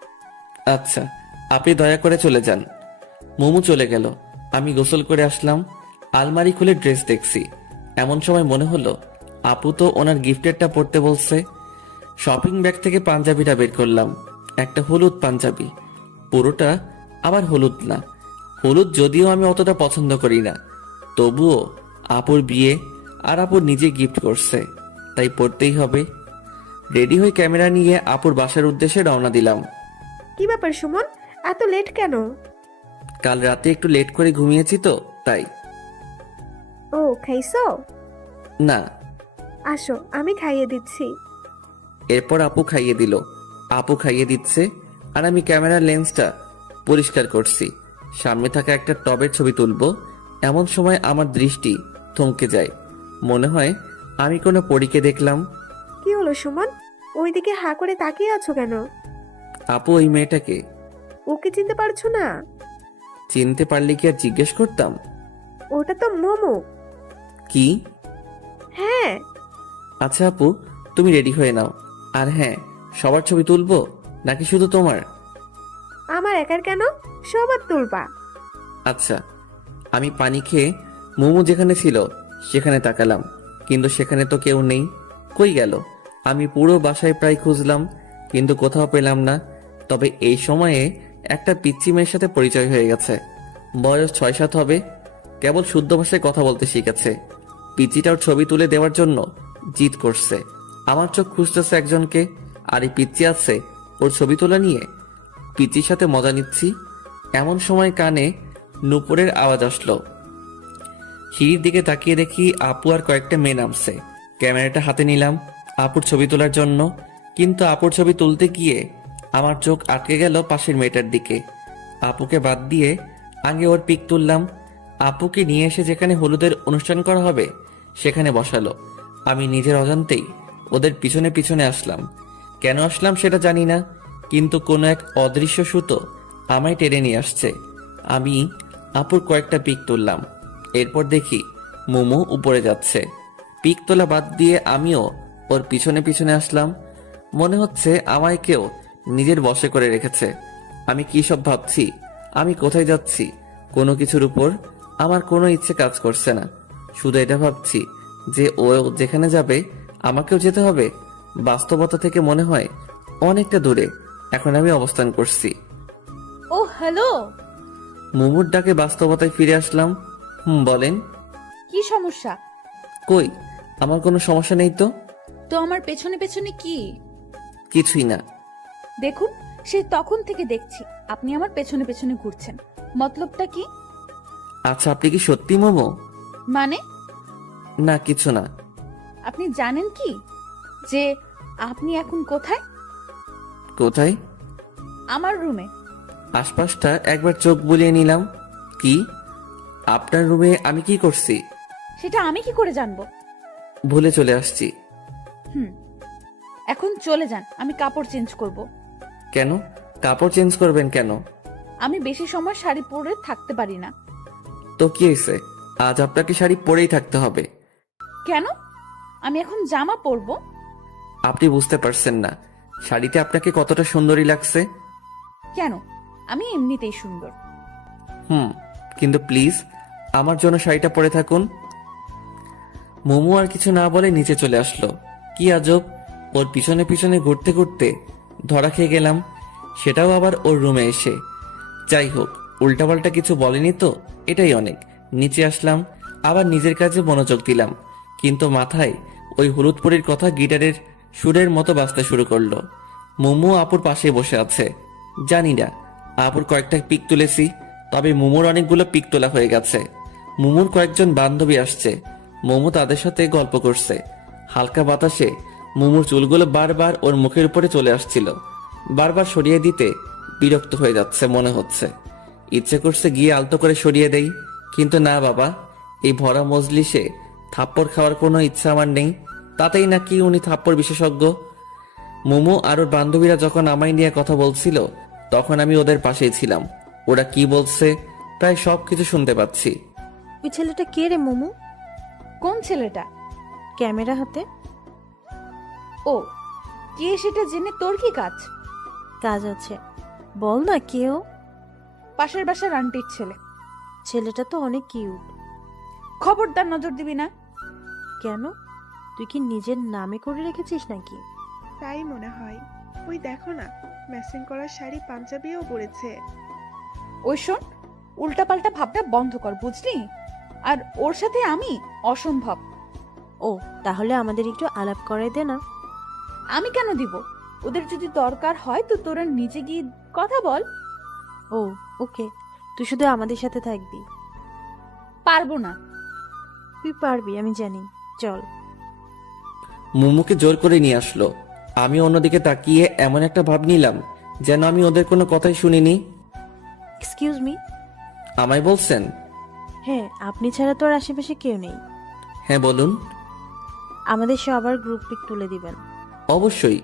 আচ্ছা, আপনি দয়া করে চলে যান। মোমো চলে গেল, আমি গোসল করে আসলাম। আলমারি খুলে ড্রেস দেখছি, এমন সময় মনে হলো আপু তো ওনার গিফটেরটা পরতে বলছে। শপিং ব্যাগ থেকে পাঞ্জাবিটা বের করলাম, একটা হলুদ পাঞ্জাবি, পুরোটা আবার হলুদ না। হলুদ যদিও আমি অতটা পছন্দ করি না, তবুও আপুর বিয়ে আর আপুর নিজে গিফট করছে, তাই পরতেই হবে। রেডি হয়ে ক্যামেরা নিয়ে আপুর বাসার উদ্দেশ্যে রওনা দিলাম। কি ব্যাপার সুমন, এত লেট কেন? কাল রাতে একটু লেট করে ঘুমিয়েছি তো তাই। ও খাইছো? না। আসো আমি খাইয়ে দিচ্ছি। এরপর আপু খাইয়ে দিল। আপু খাইয়ে দিচ্ছে আর আমি ক্যামেরার লেন্সটা পরিষ্কার করছি, সামনে থাকা একটা টবের ছবি তুলবো। এমন সময় আমার দৃষ্টি থমকে যায়, মনে হয় আমি কোনো পরীকে দেখলাম। কি হলো সুমন, ওইদিকে হা করে তাকিয়ে আছো কেন? আপু ওই মেয়েটাকে ওকে চিনতে পারছো না? চিনতে পারলে কি আর জিজ্ঞেস করতাম? ওটা তো মোমো। কি? হ্যাঁ। আচ্ছা আপু, তুমি রেডি হয়ে নাও। আর হ্যাঁ, সবার ছবি তুলবো নাকি শুধু তোমার? আমার একার কেন, সবার তুলবা। আচ্ছা। আমি পানি খেয়ে মোমো যেখানে ছিল সেখানে তাকালাম, কিন্তু সেখানে তো কেউ নেই। কই গেল? আমি পুরো বাসায় প্রায় খুঁজলাম, কিন্তু কোথাও পেলাম না। তবে এই সময়ে একটা পিচ্চি মেয়ের সাথে পরিচয় হয়ে গেছে। বয়স 6-7 হবে, কেবল শুদ্ধ ভাষায় কথা বলতে শিখেছে। পিচ্চিটার ছবি তুলে দেওয়ার জন্য জিদ করছে। আমার চোখ খুঁজতেছে একজনকে, আর এই পিচ্চি আছে ওর ছবি তোলা নিয়ে। পিচ্চির সাথে মজা নিচ্ছি, এমন সময় কানে নুপুরের আওয়াজ আসলো। সিঁড়ির দিকে তাকিয়ে দেখি আপু আর কয়েকটা মেয়ে নামছে। ক্যামেরাটা হাতে নিলাম আপুর ছবি তোলার জন্য, কিন্তু আপুর ছবি তুলতে গিয়ে আমার চোখ আটকে গেল পাশের মেয়েটার দিকে। আপুকে বাদ দিয়ে আগে ওর পিক তুললাম। আপুকে নিয়ে এসে যেখানে হলুদের অনুষ্ঠান করা হবে সেখানে বসালো। আমি নিজের অজান্তেই ওদের পিছনে পিছনে আসলাম। কেন আসলাম সেটা জানি না, কিন্তু কোনো এক অদৃশ্য সুতো আমায় টেনে নিয়ে আসছে। আমি আপুর কয়েকটা পিক তুললাম, এরপর দেখি মোমো উপরে যাচ্ছে। পিক তোলা বাদ দিয়ে আমিও ওর পিছনে পিছনে আসলাম। মনে হচ্ছে আমায় কেউ নিজের বশে করে রেখেছে। আমি কি সব ভাবছি, আমি কোথায় যাচ্ছি, কোনো কিছুর উপর আমার কোনো ইচ্ছে কাজ করছে না। শুধু এটা ভাবছি যে ও যেখানে যাবে আমাকেও যেতে হবে। বাস্তবতা থেকে মনে হয় অনেকটা দূরে এখন আমি অবস্থান করছি। ও হ্যালো। মোমোর ডাকে বাস্তবতায় ফিরে আসলাম। বলেন। কি সমস্যা? কই, আমার কোনো সমস্যা নেই তো। তো আমার পেছনে পেছনে কি? কিছুই না। দেখুন, সে তখন থেকে দেখছি আপনি আমার পেছনে পেছনে ঘুরছেন, মতলবটা কি? আচ্ছা, আপনি কি সত্যি মোমো? মানে? না কিছু না। আপনি জানেন কি যে আপনি এখন কোথায়? কোথায়? আমার রুমে। আশপাশটা একবার চোখ বুলিয়ে নিলাম। কি? আপনার রুমে আমি কি করছি? সেটা আমি কি করে জানবো? ভুলে চলে আসছি। এখন চলে যান, আমি কাপড় চেঞ্জ করব। কেন? কাপড় চেঞ্জ করবেন কেন? আমি বেশি সময় শাড়ি পরে থাকতে পারি না। তো কি হয়েছে, আজ আপনাকে শাড়ি পরেই থাকতে হবে? কেন? আমি এখন জামা পরবো। আপনি বুঝতে পারছেন না, শাড়িতে আপনাকে কতটা সুন্দরী লাগছে। কেন? আমি এমনিতেই সুন্দর। কিন্তু প্লিজ আমার জন্য শাড়িটা পরে থাকুন। মোমো আর কিছু না বলে নিচে চলে আসলো। কি আজব, ওর পিছনে পিছনে ঘুরতে ঘুরতে ধরা খেয়ে গেলাম, সেটাও আবার ওর রুমে এসে। যাই হোক, উল্টাপাল্টা কিছু বলেনি তো, এটাই অনেক। নিচে আসলাম, আবার নিজের কাজে মনোযোগ দিলাম, কিন্তু মাথায় ওই হলুদ পরীর কথা গিটারের সুরের মতো বাজতে শুরু করলো। মোমো আপুর পাশে বসে আছে। জানি না আপুর কয়েকটা পিক তুলেছি, তবে মোমোর অনেকগুলো পিক তোলা হয়ে গেছে। মোমোর কয়েকজন বান্ধবী আসছে, মোমো তাদের সাথে গল্প করছে। হালকা বাতাসে মোমোর চুলগুলো বারবার ওর মুখের উপরে চলে আসছিল। বারবার সরিয়ে দিতে বিরক্ত হয়ে যাচ্ছে মনে হচ্ছে। ইচ্ছে করছে গিয়ে আলতো করে সরিয়ে দেই, কিন্তু না বাবা, এই ভরা মজলিসে থাপ্পড় খাওয়ার কোনো ইচ্ছা আমার নেই। তাতেই নাকি উনি থাপ্পড় বিশেষজ্ঞ। মোমো আর ওর বান্ধবীরা যখন আমায় নিয়ে কথা বলছিল, তখন আমি ওদের পাশেই ছিলাম। ওরা কি বলছে প্রায় সব কিছু শুনতে পাচ্ছি। ওই ছেলেটা কে রে মোমো? কোন ছেলেটা? ক্যামেরা হাতে। ও, কে সেটা জেনে তোর কি কাজ? কাজ আছে, বল না কেউ। পাশের বাসার আন্টির ছেলে। ছেলেটা তো অনেক কিউট। খবরদার নজর দিবি না। কেন, তুই কি নিজের নামে করে রেখেছিস নাকি? তাই মনে হয়। ওই দেখো না, ম্যাচিং করা শাড়ি পাঞ্জাবিও পরেছে। ওই শোন, উল্টাপাল্টা ভাবটা বন্ধ কর, বুঝলি? আর ওর সাথে আমি অসম্ভব। ও, তাহলে আমাদের একটু আলাপ করাই দে না। আমি কেন দিব? ওদের যদি দরকার হয় তো তোরা নিজে গিয়ে কথা বল। ও ওকে, তুই শুধু আমাদের সাথে থাকবি। পারবো না। তুই পারবি, আমি জানি। চল। মোমোকে জোর করে নিয়ে আসলো। আমি অন্যদিকে তাকিয়ে এমন একটা ভাব নিলাম যেন আমি ওদের কোনো কথাই শুনিনি। Excuse me. আমায় বলছেন? হ্যাঁ, আপনি ছাড়া তো আর আশেপাশে কেউ নেই। হ্যাঁ বলুন। আমাদের সবার গ্রুপ পিক তুলে দিবেন। অবশ্যই,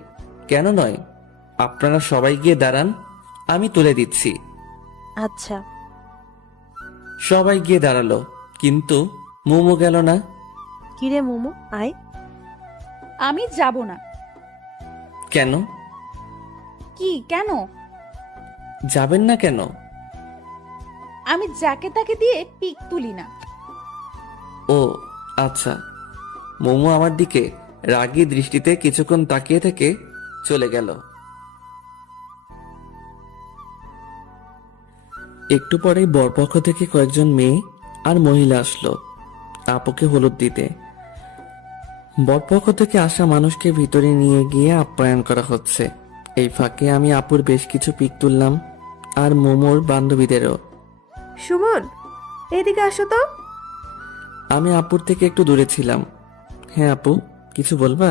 কেন নয়। আপনারা সবাই গিয়ে দাঁড়ান, আমি তুলে দিচ্ছি। আচ্ছা। সবাই গিয়ে দাঁড়ালো, কিন্তু মোমো গেল না। কিরে মোমো, আয়। আমি যাব না। কেন? কি কেন? যাবেন না কেন? আমি যাকে তাকে দিয়ে পিক তুলি না। ও আচ্ছা। মোমো আমার দিকে রাগী দৃষ্টিতে কিছুক্ষণ তাকিয়ে থেকে চলে গেল। একটু পরেই বরপক্ষ থেকে কয়েকজন মেয়ে আর মহিলা আসলো আপুকে হলুদ দিতে। বরপক্ষ থেকে আসা মানুষকে ভিতরে নিয়ে গিয়ে আপ্যায়ন করা হচ্ছে। এই ফাঁকে আমি আপুর বেশ কিছু পিক তুললাম, আর মোমোর বান্ধবীদেরও। সুমন, এদিকে আসো তো। আমি আপুর থেকে একটু দূরে ছিলাম। হ্যাঁ আপু, কিছু বলবা?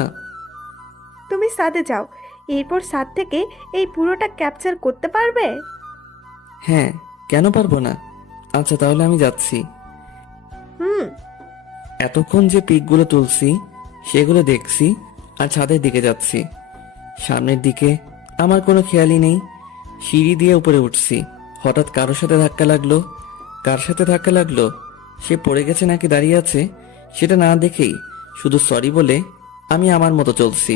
তুমি ছাদে যাও, এরপর ছাদ থেকে এই পুরোটা ক্যাপচার করতে পারবে? হ্যাঁ, কেন পারবো না। আচ্ছা তাহলে আমি যাচ্ছি। হুম। এতক্ষণ যে পিকগুলো তুলছি সেগুলো দেখছি আর ছাদের দিকে যাচ্ছি। সামনের দিকে আমার কোনো খেয়ালই নেই। সিঁড়ি দিয়ে উপরে উঠছি, হঠাৎ কারোর সাথে ধাক্কা লাগলো। কার সাথে ধাক্কা লাগলো, সে পড়ে গেছে নাকি দাঁড়িয়ে আছে সেটা না দেখেই শুধু সরি বলে আমি আমার মতো চলছি।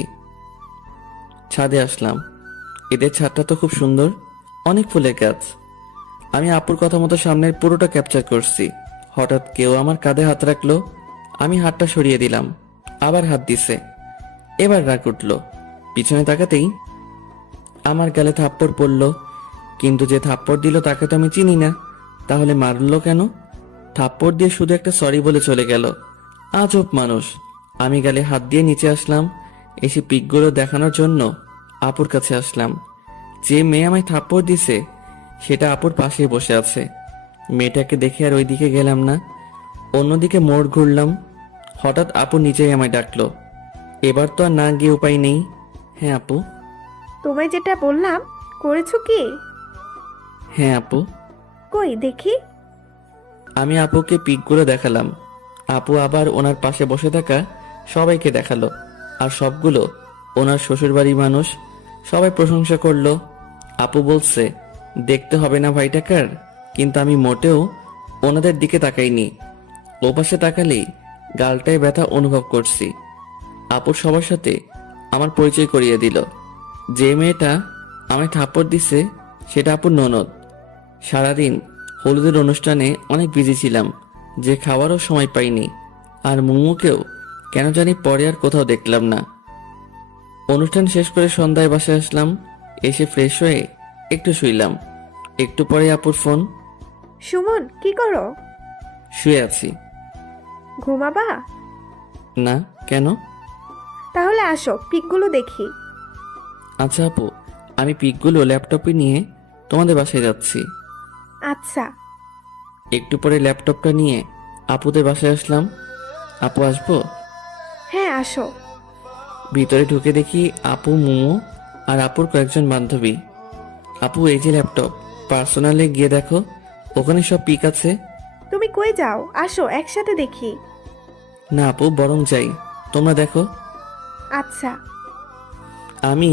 ছাদে আসলাম। এদের ছাদটা তো খুব সুন্দর, অনেক ফুলের গাছ। আমি আপুর কথা মতো সামনের পুরোটা ক্যাপচার করছি। হঠাৎ কেউ আমার কাঁধে হাত রাখলো, আমি হাতটা সরিয়ে দিলাম, আবার হাত দিছে। এবার রাগ উঠলো। পিছনে তাকাতেই আমার গালে থাপ্পড় পড়লো, কিন্তু যে থাপ্পড় দিল তাকে তো আমি চিনি না, তাহলে মারলো কেন? থাপ্পড় দিয়ে শুধু একটা সরি বলে চলে গেল। আজব মানুষ। আমি গালে হাত দিয়ে নিচে আসলাম, এসে পিকগুলো দেখানোর জন্য আপুর কাছে আসলাম। যে মেয়ে আমায় থাপ্পড় দিছে সেটা আপুর পাশেই বসে আছে। মেয়েটাকে দেখে আর ওই দিকে গেলাম না, অন্যদিকে মোড় ঘুরলাম। হঠাৎ আপু নিচেই আমায় ডাকলো। এবার তো আর না গিয়ে উপায় নেই। হ্যাঁ আপু। তোমায় যেটা বললাম করেছো কি? হ্যাঁ আপু। কই দেখি। আমি আপুকে পিকগুলো দেখালাম। আপু আবার ওনার পাশে বসে থাকা সবাইকে দেখালো, আর সবগুলো ওনার শ্বশুরবাড়ির মানুষ। সবাই প্রশংসা করলো। আপু বলছে দেখতে হবে না ভাইটাকার, কিন্তু আমি মোটেও ওনাদের দিকে তাকাইনি। ওপাশে তাকালেই গালটায় ব্যথা অনুভব করছি। আপুর সবার সাথে আমার পরিচয় করিয়ে দিল। যে মেয়েটা আমায় থাপ্পড় দিছে সেটা আপুর ননদ। সারাদিন হলুদের অনুষ্ঠানে অনেক বিজি ছিলাম, যে খাওয়ারও সময় পাইনি। আর মোমোকেও কেন জানি পরে আর কোথাও দেখলাম না। অনুষ্ঠান শেষ করে সন্ধ্যায় বাসায় আসলাম। এসে ফ্রেশ হয়ে একটু শুইলাম। একটু পরে আপুর ফোন। সুমন, কি করো? শুয়ে আছি। ঘুমাবা? না, কেন? তাহলে আসো, পিকগুলো দেখি। আচ্ছা আপু, আমি পিকগুলো ল্যাপটপে নিয়ে তোমাদের বাসায় যাচ্ছি। আচ্ছা। একটু পরে ল্যাপটপটা নিয়ে আপুদের বাসায় আসলাম। আপু আসবো? হ্যাঁ, আসো। ভিতরে ঢুকে দেখি আপু, মোমো আর আপুর কয়েকজন বান্ধবী। আপু, এই যে ল্যাপটপ, পার্সোনালে গিয়ে দেখো, ওখানে সব পিক আছে। তুমি কই যাও? আসো, একসাথে দেখি। না আপু, বরং যাই, তোমরা দেখো। আচ্ছা। আমি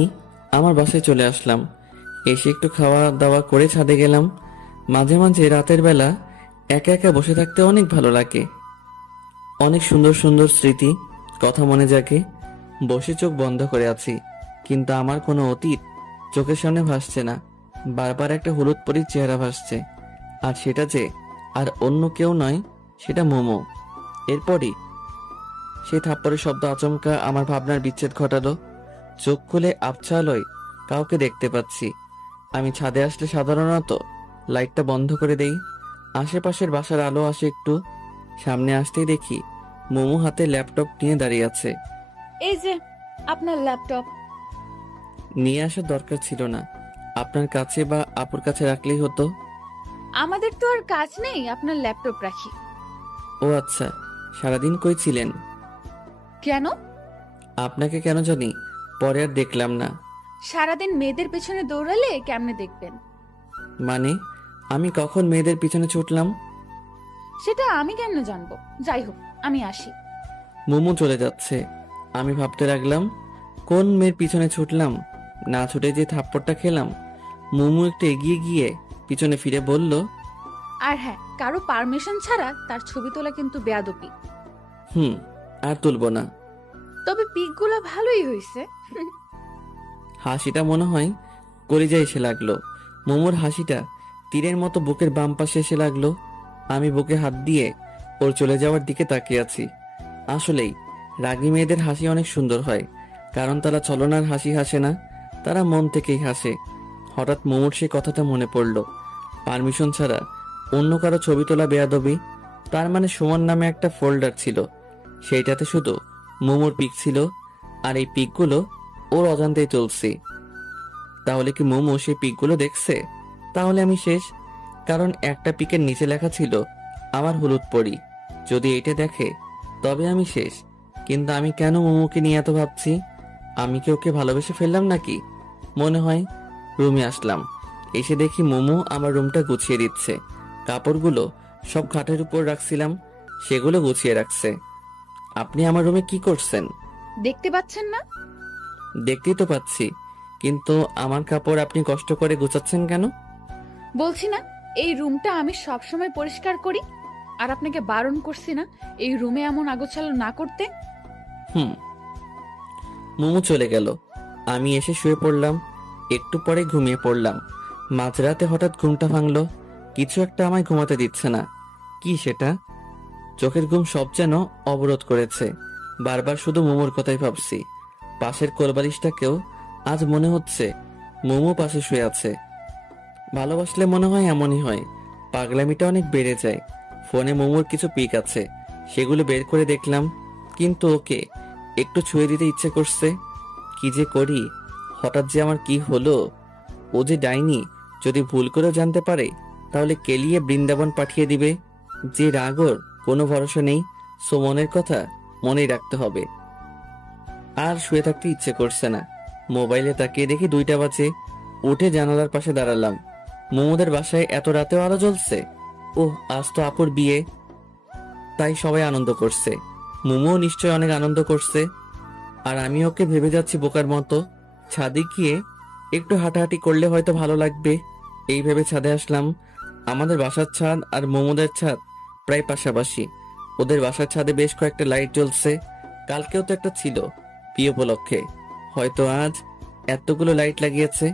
আমার বাসায় চলে আসলাম। এসে একটু খাওয়া দাওয়া করে ছাদে গেলাম। মাঝে মাঝে রাতের বেলা একা একা বসে থাকতে অনেক ভালো লাগে। অনেক সুন্দর সুন্দর স্মৃতি, কথা মনে জাগে। বসে চোখ বন্ধ করে আছি, কিন্তু আমার কোনো অতীত চোখের সামনে ভাসছে না। বারবার একটা হলুদ পরীর চেহারা ভাসছে, আর সেটা যে আর অন্য কেউ নয়, সেটা মোমো। এরপরই সেই থাপ্পড়ের শব্দ আচমকা আমার ভাবনার বিচ্ছেদ ঘটালো। চোখ খুলে আবছা আলোয় কাউকে দেখতে পাচ্ছি। আমি ছাদে আসলে সাধারণত লাইটটা বন্ধ করে দেই। আশেপাশের বাসার আলো আসে একটু। সামনে আসতেই দেখি মোমো হাতে ল্যাপটপ নিয়ে দাঁড়িয়ে আছে। এই যে আপনার ল্যাপটপ। নিয়ে আসার দরকার ছিল না, আপনার কাছে বা আপুর কাছে রাখলেই হতো। আমাদের তো আর কাজ নেই আপনার ল্যাপটপ রাখি। ও আচ্ছা, সারাদিন কই ছিলেন? কেন? আপনাকে কেন জানি পরে আর দেখলাম না। সারাদিন মেয়েদের পেছনে দৌড়ালে কেমনে দেখবেন? মানে, আমি কখন মেয়েদের পিছনে ছুটলাম? সেটা আমি কেন জানবো? যাই হোক, আমি আসি। মোমো চলে যাচ্ছে। আমি ভাবতে লাগলাম, কোন মেয়ের পিছনে ছুটলাম? না ছুটে যে থাপ্পড়টা খেলাম। মোমো একটু এগিয়ে গিয়ে পিছনে ফিরে বলল, আর হ্যাঁ, কারো পারমিশন ছাড়া তার ছবি তোলা কিন্তু বেয়াদবি। হুম, আর তুলব না। তবে পিকগুলো ভালোই হয়েছে। হাসিটা মনে হয় কলিজায় এসে লাগলো। মোমোর হাসিটা তীরের মতো বুকের বাম পাশে এসে লাগলো। আমি বুকে হাত দিয়ে ওর চলে যাওয়ার দিকে তাকিয়ে আছি। আসলেই রাগী মেয়েদের হাসি অনেক সুন্দর হয়, কারণ তারা ছলনার হাসি হাসে না, তারা মন থেকেই হাসে। হঠাৎ মোমোর সেই কথাটা মনে পড়লো, পারমিশন ছাড়া অন্য কারো ছবি তোলা বেয়াদবি। তার মানে সুমন নামে একটা ফোল্ডার ছিল, সেইটাতে শুধু মোমোর পিক ছিল, আর এই পিকগুলো ওর অজান্তেই চলছে। তাহলে কি মোমো সেই পিকগুলো দেখছে? তাহলে আমি শেষ, কারণ একটা পিকের নিচে লেখা ছিল আমার হলুদ পরি। যদি এটা দেখে তবে আমি শেষ। কিন্তু আমি কেন মোমোকে নিয়ে এত ভাবছি? আমি কি ওকে ভালোবেসে ফেললাম নাকি? মনে হয় রুমে আসলাম, এসে দেখি মোমো আমার রুমটা গুছিয়ে দিচ্ছে। কাপড়গুলো সব খাটের উপর রাখছিলাম, সেগুলো গুছিয়ে রাখছে। আপনি আমার রুমে কি করছেন? দেখতে পাচ্ছেন না? দেখতেই তো পাচ্ছি, কিন্তু আমার কাপড় আপনি কষ্ট করে গুছাচ্ছেন কেন? বলছি না, এই রুমটা আমি সব সময় পরিষ্কার করি। আর আপনাকে বারণ করছি না এই রুমে এমন আগোছালো না করতে? হুম। মোমো চলে গেল। আমি এসে শুয়ে পড়লাম। একটু পরে ঘুমিয়ে পড়লাম। মাঝরাতে হঠাৎ ঘুমটা ভাঙলো। কিছু একটা আমায় ঘুমাতে দিচ্ছে না। কি সেটা? চোখের ঘুম সব যেন অবরোধ করেছে। বারবার শুধু মোমোর কথাই ভাবছি। পাশের কোলবালিশটাকেও আজ মনে হচ্ছে মোমো পাশে শুয়ে আছে। ভালোবাসলে মনে হয় এমনই হয়, পাগলামিটা অনেক বেড়ে যায়। ফোনে মোমোর কিছু পিক আছে, সেগুলো বের করে দেখলাম, কিন্তু ওকে একটু ছুঁয়ে দিতে ইচ্ছে করছে। কি যে করি, হঠাৎ যে আমার কি হলো? ও যে ডাইনি, যদি ভুল করেও জানতে পারে তাহলে কেলিয়ে বৃন্দাবন পাঠিয়ে দিবে। যে রাগর কোনো ভরসা নেই, সো মনের কথা মনেই রাখতে হবে। আর শুয়ে থাকতে ইচ্ছে করছে না। মোবাইলে তাকিয়ে দেখি 2টা বাজে। উঠে জানালার পাশে দাঁড়ালাম। মোমোদের বাসায় এত রাতেও আলো জ্বলছে। ওহ, আজ তো আপুর বিয়ে, তাই সবাই আনন্দ করছে। মোমো নিশ্চয় অনেক আনন্দ করছে, আর আমি ওকে ভেবে যাচ্ছি বোকার মতো। ছাদে গিয়ে একটু হাঁটাহাঁটি করলে হয়তো ভালো লাগবে, এই ভেবে ছাদে আসলাম। আমাদের বাসার ছাদ আর মোমোদের ছাদ প্রায় পাশাপাশি। ওদের বাসার ছাদে বেশ কয়েকটা লাইট জ্বলছে। কালকেও তো একটা ছিল, বিয়ে উপলক্ষে। হয়তো আজ এতগুলো লাইট লাগিয়েছে।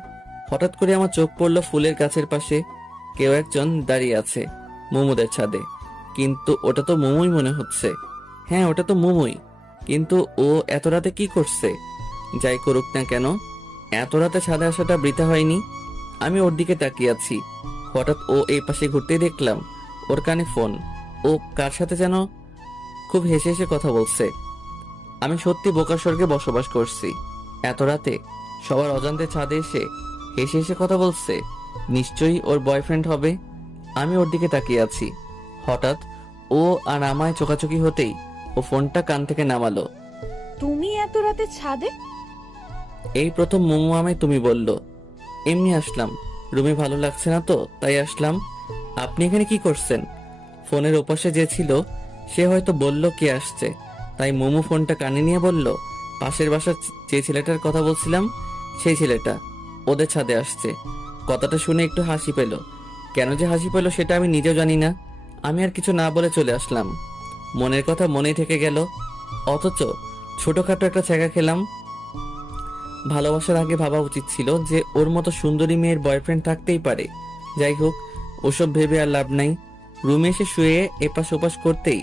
হঠাৎ করে আমার চোখ পড়লো ফুলের গাছের পাশে কেউ একজন দাঁড়িয়ে আছে মোমোদের ছাদে। কিন্তু ওটা তো মোমোই মনে হচ্ছে। হ্যাঁ, ওটা তো মোমোই। কিন্তু ও এত রাতে কি করছে? যাই করুক না কেন, এত রাতে ছাদে আসাটা বৃথা হয়নি। আমি ওর দিকে তাকিয়ে আছি। হঠাৎ ও এই পাশে ঘুরতেই দেখলাম ওর কানে ফোন। ও কার সাথে যেন খুব হেসে হেসে কথা বলছে। আমি সত্যি বোকার স্বর্গে বসবাস করছি। এত রাতে সবার অজান্তে ছাদে এসে হেসে হেসে কথা বলছে। নিশ্চয়ই ওর বয়ফ্রেন্ড হবে। আমি ওর দিকে তাকিয়ে আছি। হঠাৎ ও আর আমায় চোখাচোখি হতেই ও ফোনটা কান থেকে নামালো। তুমি এত রাতে ছাদে? এই প্রথম মোমো আমায় তুমি বলল। এমনি আসলাম, রুমে ভালো লাগছে না তো তাই আসলাম। আপনি এখানে কি করছেন? ফোনের ওপাশে যে ছিল সে হয়তো বলল কে আসছে, তাই মোমো ফোনটা কানে নিয়ে বলল, পাশের বাসার যে ছেলেটার কথা বলছিলাম সেই ছেলেটা ওদের ছাদে আসছে। কথাটা শুনে একটু হাসি পেল। কেন যে হাসি পেল সেটা আমি নিজেও জানি না। আমি আর কিছু না বলে চলে আসলাম। মনের কথা মনেই থেকে গেল, অথচ ছোটখাটো একটা ছ্যাঁকা খেলাম। ভালোবাসার আগে ভাবা উচিত ছিল যে ওর মতো সুন্দরী মেয়ের বয়ফ্রেন্ড থাকতেই পারে। যাই হোক, ওসব ভেবে আর লাভ নাই। রুমে এসে শুয়ে এপাশ ওপাশ করতেই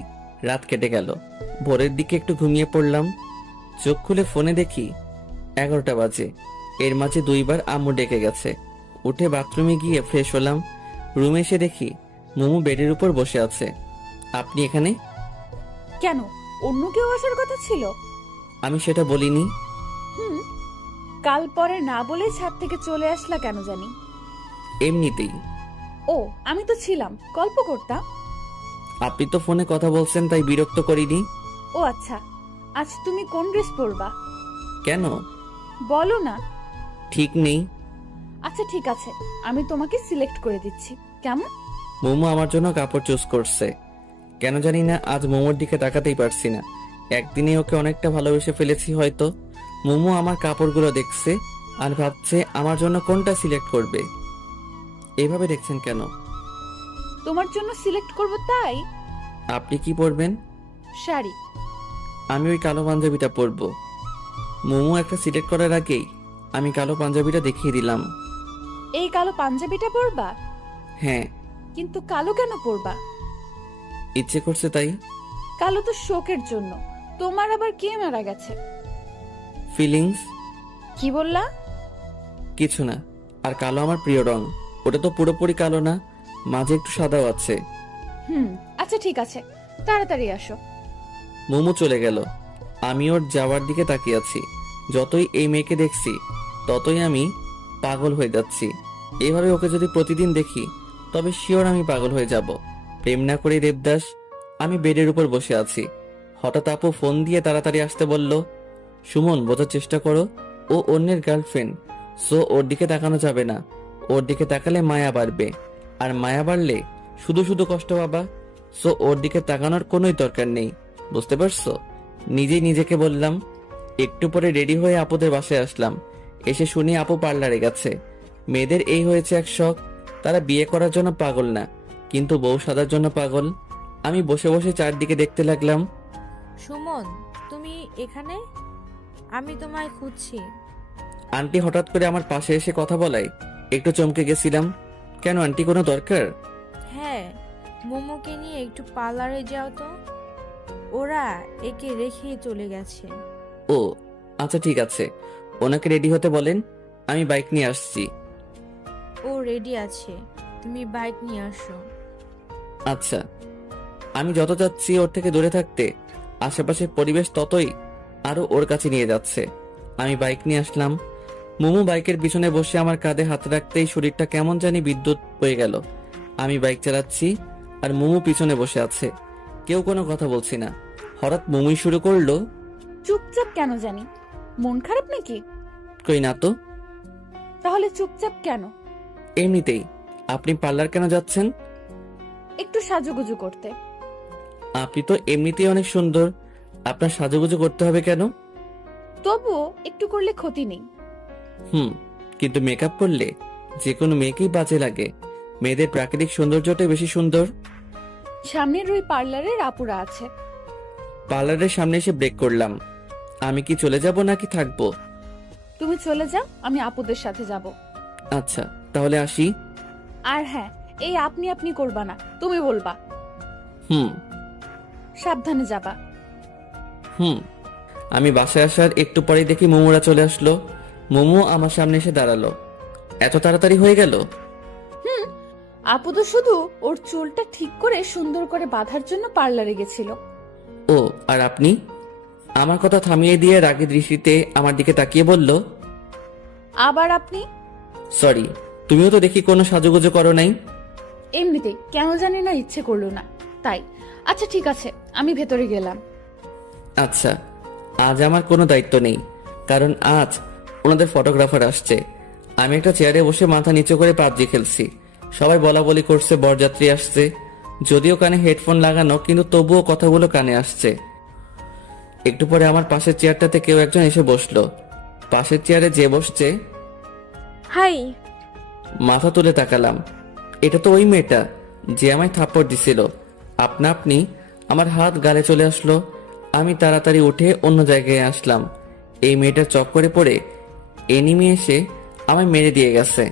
রাত কেটে গেল। ভোরের দিকে একটু ঘুমিয়ে পড়লাম। চোখ খুলে ফোনে দেখি 11টা বাজে। এর মাঝে 2বার আম্মু ডেকে গেছে। উঠে বাথরুমে গিয়ে ফ্রেশ হলাম। রুমে এসে দেখি মোমো বেডের উপর বসে আছে। আপনি এখানে? কেন, অন্য কেউ আসার কথা ছিল? আমি সেটা বলিনি। হুম, কাল পরে না বলে ছাদ থেকে চলে আসলা কেন জানি? এমনিতেই। ও, আমি তো ছিলাম, গল্প করতাম। আপনি তো ফোনে কথা বলছেন তাই বিরক্ত করিনি। ও আচ্ছা, আজ তুমি কোন ড্রেস পরবা? কেন? বলো না। ঠিক নেই। আচ্ছা ঠিক আছে, আমি তোমাকে সিলেক্ট করে দিচ্ছি, কেমন? মোমো আমার জন্য কাপড় চুজ করছে। কেন জানি না আজ মোমোর দিকে তাকাতেই পারছি না। একদিনে ওকে অনেকটা ভালোবেসে ফেলেছি হয়তো। মোমো আমার কাপড়গুলো দেখছে আর ভাবছে আমার জন্য কোনটা সিলেক্ট করবে। এইভাবে দেখছেন কেন? তোমার জন্য সিলেক্ট করব তাই। আপনি কি পরবেন? শাড়ি। আমি ওই কালো পাঞ্জাবিটা পরবো। মোমো একটা সিলেক্ট করার আগেই আমি কালো পাঞ্জাবিটা দেখিয়ে দিলাম। এই কালো পাঞ্জাবিটা পরবা? হ্যাঁ। কিন্তু কালো কেন পরবা? ইচ্ছে করছে তাই। কালো তো শোকের জন্য। তোমার আবার কে মারা গেছে? ফিলিংস। কি বললা? কিছু না। আর কালো আমার প্রিয় রং। ওটা তো পুরোপুরি কালো না, মাঝে একটু সাদাও আছে। আচ্ছা ঠিক আছে, তাড়াতাড়ি আসো। মোমো চলে গেল। আমি ওর যাওয়ার দিকে তাকিয়ে আছি। যতই এই মেয়েকে দেখছি ততই আমি পাগল হয়ে যাচ্ছি। এইভাবে ওকে যদি প্রতিদিন দেখি তবে শিওর আমি পাগল হয়ে যাব। প্রেম না করে দেবদাস। আমি বেডের উপর বসে আছি। হঠাৎ আপু ফোন দিয়ে তাড়াতাড়ি আসতে বলল। সুমন, বোঝার চেষ্টা করো, ও অন্যের গার্লফ্রেন্ড। সো ওর দিকে তাকানো যাবে না। ওর দিকে তাকালে মায়া বাড়বে, আর মায়া বাড়লে শুধু শুধু কষ্ট পাবা। সো ওর দিকে তাকানোর কোনোই দরকার নেই, বুঝতে পারছো? নিজেই নিজেকে বললাম। একটু পরে রেডি হয়ে আপুদের বাসায় আসলাম। এসে শুনি আপু পার্লারে গেছে। মেয়েদের এই হয়েছে এক শখ, তারা বিয়ে করার জন্য পাগল না, কিন্তু বউ সাজার জন্য পাগল। আমি বসে বসে চারদিকে দেখতে লাগলাম। সুমন, তুমি এখানে? আমি তোমায় খুঁজছি। আন্টি হঠাৎ করে আমার পাশে এসে কথা বলায় একটু চমকে গেছিলাম। কেন আন্টি, কোনো দরকার? হ্যাঁ, মোমোকে নিয়ে একটু পার্লারে যাও তো। ওরা একে রেখে চলে গেছে। ও আচ্ছা ঠিক আছে, ওনাকে রেডি হতে বলেন, আমি বাইক নিয়ে আসছি। ও রেডি আছে, তুমি বাইক নিয়ে আসো। আচ্ছা। আমি যত যাচ্ছি ওর থেকে দূরে থাকতে, আশেপাশের পরিবেশ ততই আরো ওর কাছে নিয়ে যাচ্ছে। আমি বাইক নিয়ে আসলাম। মোমো বাইকের পিছনে বসে আমার কাঁধে হাত রাখতেই শরীরটা কেমন জানি বিদ্যুৎ হয়ে গেল। আমি বাইক চালাচ্ছি আর মোমো পিছনে বসে আছে। কেউ কোনো কথা বলছি না। হঠাৎ মোমোই শুরু করলো। চুপচাপ কেন জানি? মন খারাপ নাকি? কই না তো। তাহলে চুপচাপ কেন? এমনিতেই। আপনি পার্লার কেন যাচ্ছেন? একটু সাজুগুজু করতে। আপনি তো এমনিতেই অনেক সুন্দর, আপনার সাজুগুজু করতে হবে কেন? তবুও একটু করলে ক্ষতি নেই। কিন্তু মেকআপ করলে যে কোনো মেয়েকেই বাজে লাগে। মেয়েদের প্রাকৃতিক সৌন্দর্যটাই বেশি সুন্দর। সামনের ওই পার্লারের আপুরা আছে। পার্লারের সামনে এসে ব্রেক করলাম। আমি কি চলে যাব নাকি থাকবো? তুমি চলে যাও, আমি আপুদের সাথে যাব। আচ্ছা তাহলে আসি। আর হ্যাঁ, এই আপনি আপনি করবা না, তুমি বলবা। হুম সাবধানে যাবা। হুম। আমি বাসায় আসার একটু পরেই দেখি মোমোরা চলে আসলো। মোমো আমার সামনে এসে দাঁড়ালো। এত তাড়াতাড়ি হয়ে গেল? আপু তো শুধু ওর চুলটা ঠিক করে সুন্দর করে বাঁধার জন্য পার্লারে গেছিল। ও, আর আপনি? আমার কথা থামিয়ে দিয়ে রাগী দৃষ্টিতে আমার দিকে তাকিয়ে বলল, আবার আপনি? সরি, তুমিও তো দেখি কোনো সাজুগুজু করো নাই। এমনিতেই কেন জানি না ইচ্ছে করলো না, তাই। আচ্ছা ঠিক আছে, আমি ভেতরে গেলাম। আচ্ছা, আজ আমার কোনো দায়িত্ব নেই, কারণ আজ ওনাদের ফটোগ্রাফার আসছে। আমি একটা চেয়ারে বসে মাথা নিচু করে পাবজি খেলছি। সবাই বলা বলি করছে বরযাত্রী আসছে। যদিও কানে হেডফোন লাগানো, কিন্তু তবুও কথাগুলো কানে আসছে। একটু পরে আমার পাশের চেয়ারটাতে কেউ একজন এসে বসলো। পাশের চেয়ারে যে বসছে, হাই। মাথা তুলে তাকালাম। এটা তো ওই মেয়েটা যে আমায় থাপ্পড় দিছিল। আপনা আপনি আমার হাত গালে চলে আসলো। আমি তাড়াতাড়ি উঠে অন্য জায়গায় আসলাম। এই মেয়েটার চক্করে পড়ে এনিমি এসে আমায় মেরে দিয়ে গেছে।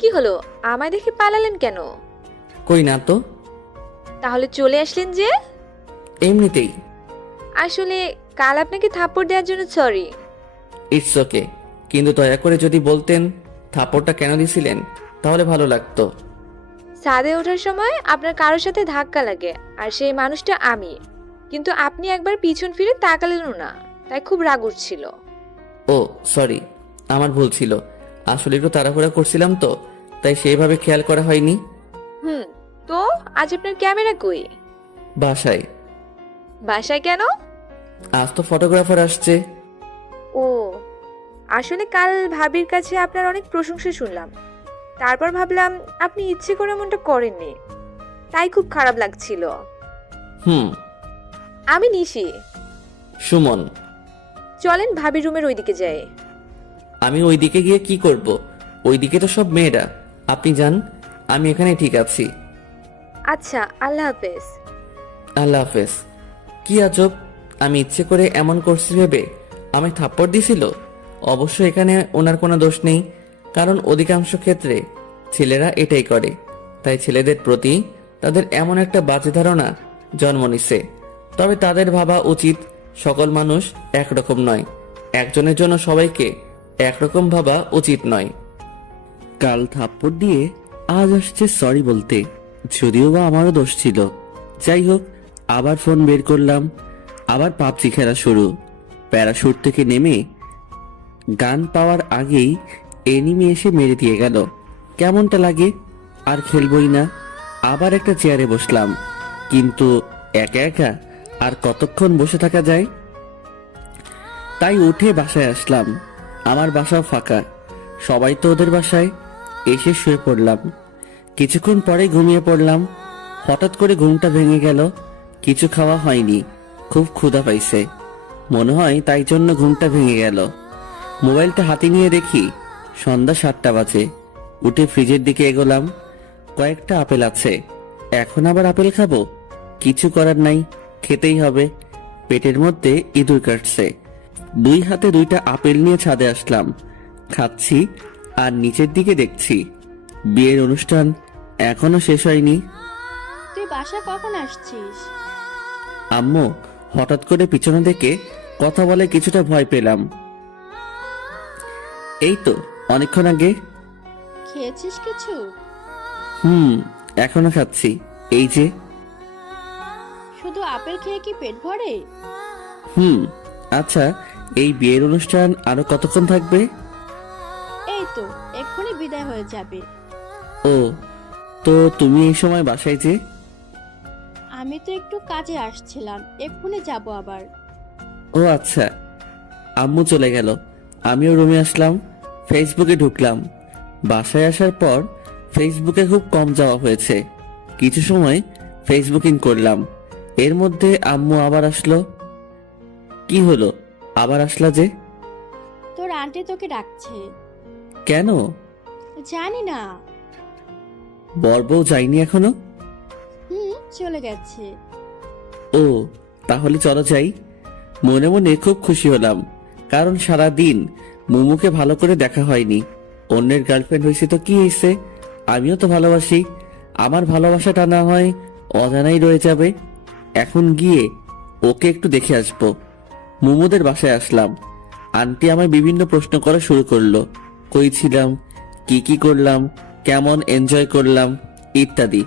কি হলো, আমায় দেখে পালালেন কেন? কই না তো। তাহলে চলে আসলেন যে? এমনিতেই। আসলে কাল আপনাকে থাপ্পড় দেওয়ার জন্য সরি। ইটস ওকে, কিন্তু দয়া করে যদি বলতেন থাপ্পড়টা কেন দিছিলেন তাহলে ভালো লাগতো। ছাদে ওঠার সময় আপনার কারোর সাথে ধাক্কা লাগে, আর সেই মানুষটা আমি। কিন্তু আপনি একবার পিছন ফিরে তাকালেনও না, তাই খুব রাগ উঠছিল। ও সরি, আমার ভুল ছিল। আসলে একটু তাড়াহুড়া করছিলাম তো, তাই সেইভাবে খেয়াল করা হয়নি। তো আজ আপনার ক্যামেরা কই? বাসায়। বাসায় কেন? আজ তো ফটোগ্রাফার আসছে। ও, আসলে কাল ভাবির কাছে আপনার অনেক প্রশংসা শুনলাম। তারপর ভাবলাম আপনি ইচ্ছে করে এমনটা করেননি, তাই খুব খারাপ লাগছিল। হুম। আমি নিশি। সুমন। চলেন ভাবির রুমের ওইদিকে যাই। আমি ওইদিকে গিয়ে কি করব? ওইদিকে তো সব মেয়েরা। আপনি যান, আমি এখানে ঠিক আছি। আচ্ছা, আল্লাহ হাফেজ। আল্লাহ হাফেজ। কি আজব, আমি ইচ্ছে করে এমন করছি ভেবে আমায় থাপ্পড় দিছিল। অবশ্য এখানে ওনার কোনো দোষ নেই, কারণ অধিকাংশ ক্ষেত্রে ছেলেরা এটাই করে। তাই ছেলেদের প্রতি তাদের এমন একটা বাজে ধারণা জন্ম নিছে। তবে তাদের ভাবা উচিত সকল মানুষ একরকম নয়। একজনের জন্য সবাইকে একরকম ভাবা উচিত নয়। কাল থাপ্পড় দিয়ে আজ আসছে সরি বলতে, যদিও বা আমারও দোষ ছিল। যাই হোক, আবার ফোন বের করলাম। আবার পাবজি খেলা শুরু। প্যারাশুট থেকে নেমে গান পাওয়ার আগেই এনিমি এসে মেরে দিয়ে গেল। কেমনটা লাগে? আর খেলবই না। আবার একটা চেয়ারে বসলাম, কিন্তু একা একা আর কতক্ষণ বসে থাকা যায়? তাই উঠে বাসায় আসলাম। আমার বাসাও ফাঁকা, সবাই তো ওদের বাসায়। এসে শুয়ে পড়লাম। কিছুক্ষণ পরে ঘুমিয়ে পড়লাম। হঠাৎ করে ঘুমটা ভেঙে গেল। কিছু খাওয়া হয়নি, খুব ক্ষুধা পাইছে মনে হয়, তাই জন্য ঘুমটা ভেঙে গেল। মোবাইলটা হাতে নিয়ে দেখি সন্ধ্যা 7টা বাজে। উঠে ফ্রিজের দিকে এগোলাম। কয়েকটা আপেল আছে, এখন আবার আপেল খাবো? কিছু করার নাই, খেতেই হবে। পেটের মধ্যে ইঁদুর কাটছে। 2 হাতে 2টা আপেল নিয়ে ছাদে আসলাম। খাচ্ছি আর নিচের দিকে দেখছি বিয়ের অনুষ্ঠান এখনো শেষ হয়নি। তুই বাসা কখন আসছিস? আম্মু হঠাৎ করে পিছনে দেখে কথা বলে কিছুটা ভয় পেলাম। এই তো অনেকক্ষণ আগে। খেয়েছিস কিছু? এখনো খাচ্ছি, এই যে। শুধু আপেল খেয়ে কি পেট ভরে? আচ্ছা, এই বিয়ের অনুষ্ঠান আরো কতক্ষণ থাকবে? এই তো এক্ষুনি বিদায় হয়ে যাবে। ও, তো তুমি এই সময় বাসায় যে? আমি তো একটু কাজে আসছিলাম, এক্ষুনি যাব আবার। ও আচ্ছা। আম্মু চলে গেল, আমিও রুমে আসলাম। ফেসবুকে ঢুকলাম। বাসায় আসার পর ফেসবুকে খুব কম যাওয়া হয়েছে। কিছু সময় ফেসবুকিং করলাম। এর মধ্যে আম্মু আবার আসলো। কি হলো, আবার আসলা যে? তোর আন্টি তোকে ডাকছে। কেন? জানি না। বর বউ যায়নি এখনো? চলে গেছে। ও, তাহলে চলো যাই। মনে মনে খুব খুশি হলাম, কারণ সারা দিন মুমুকে ভালো করে দেখা হয়নি। অন্যের গার্লফ্রেন্ড হয়েছে তো কি হয়েছে, আমিও তো ভালোবাসি। আমার ভালোবাসাটা না হয় অজানাই রয়ে যাবে। এখন গিয়ে ওকে একটু দেখে আসবো। মুমুদের বাসায় আসলাম। আন্টি আমায় বিভিন্ন প্রশ্ন করা শুরু করলো। কই ছিলাম, কি কি করলাম, কেমন এনজয় করলাম ইত্যাদি।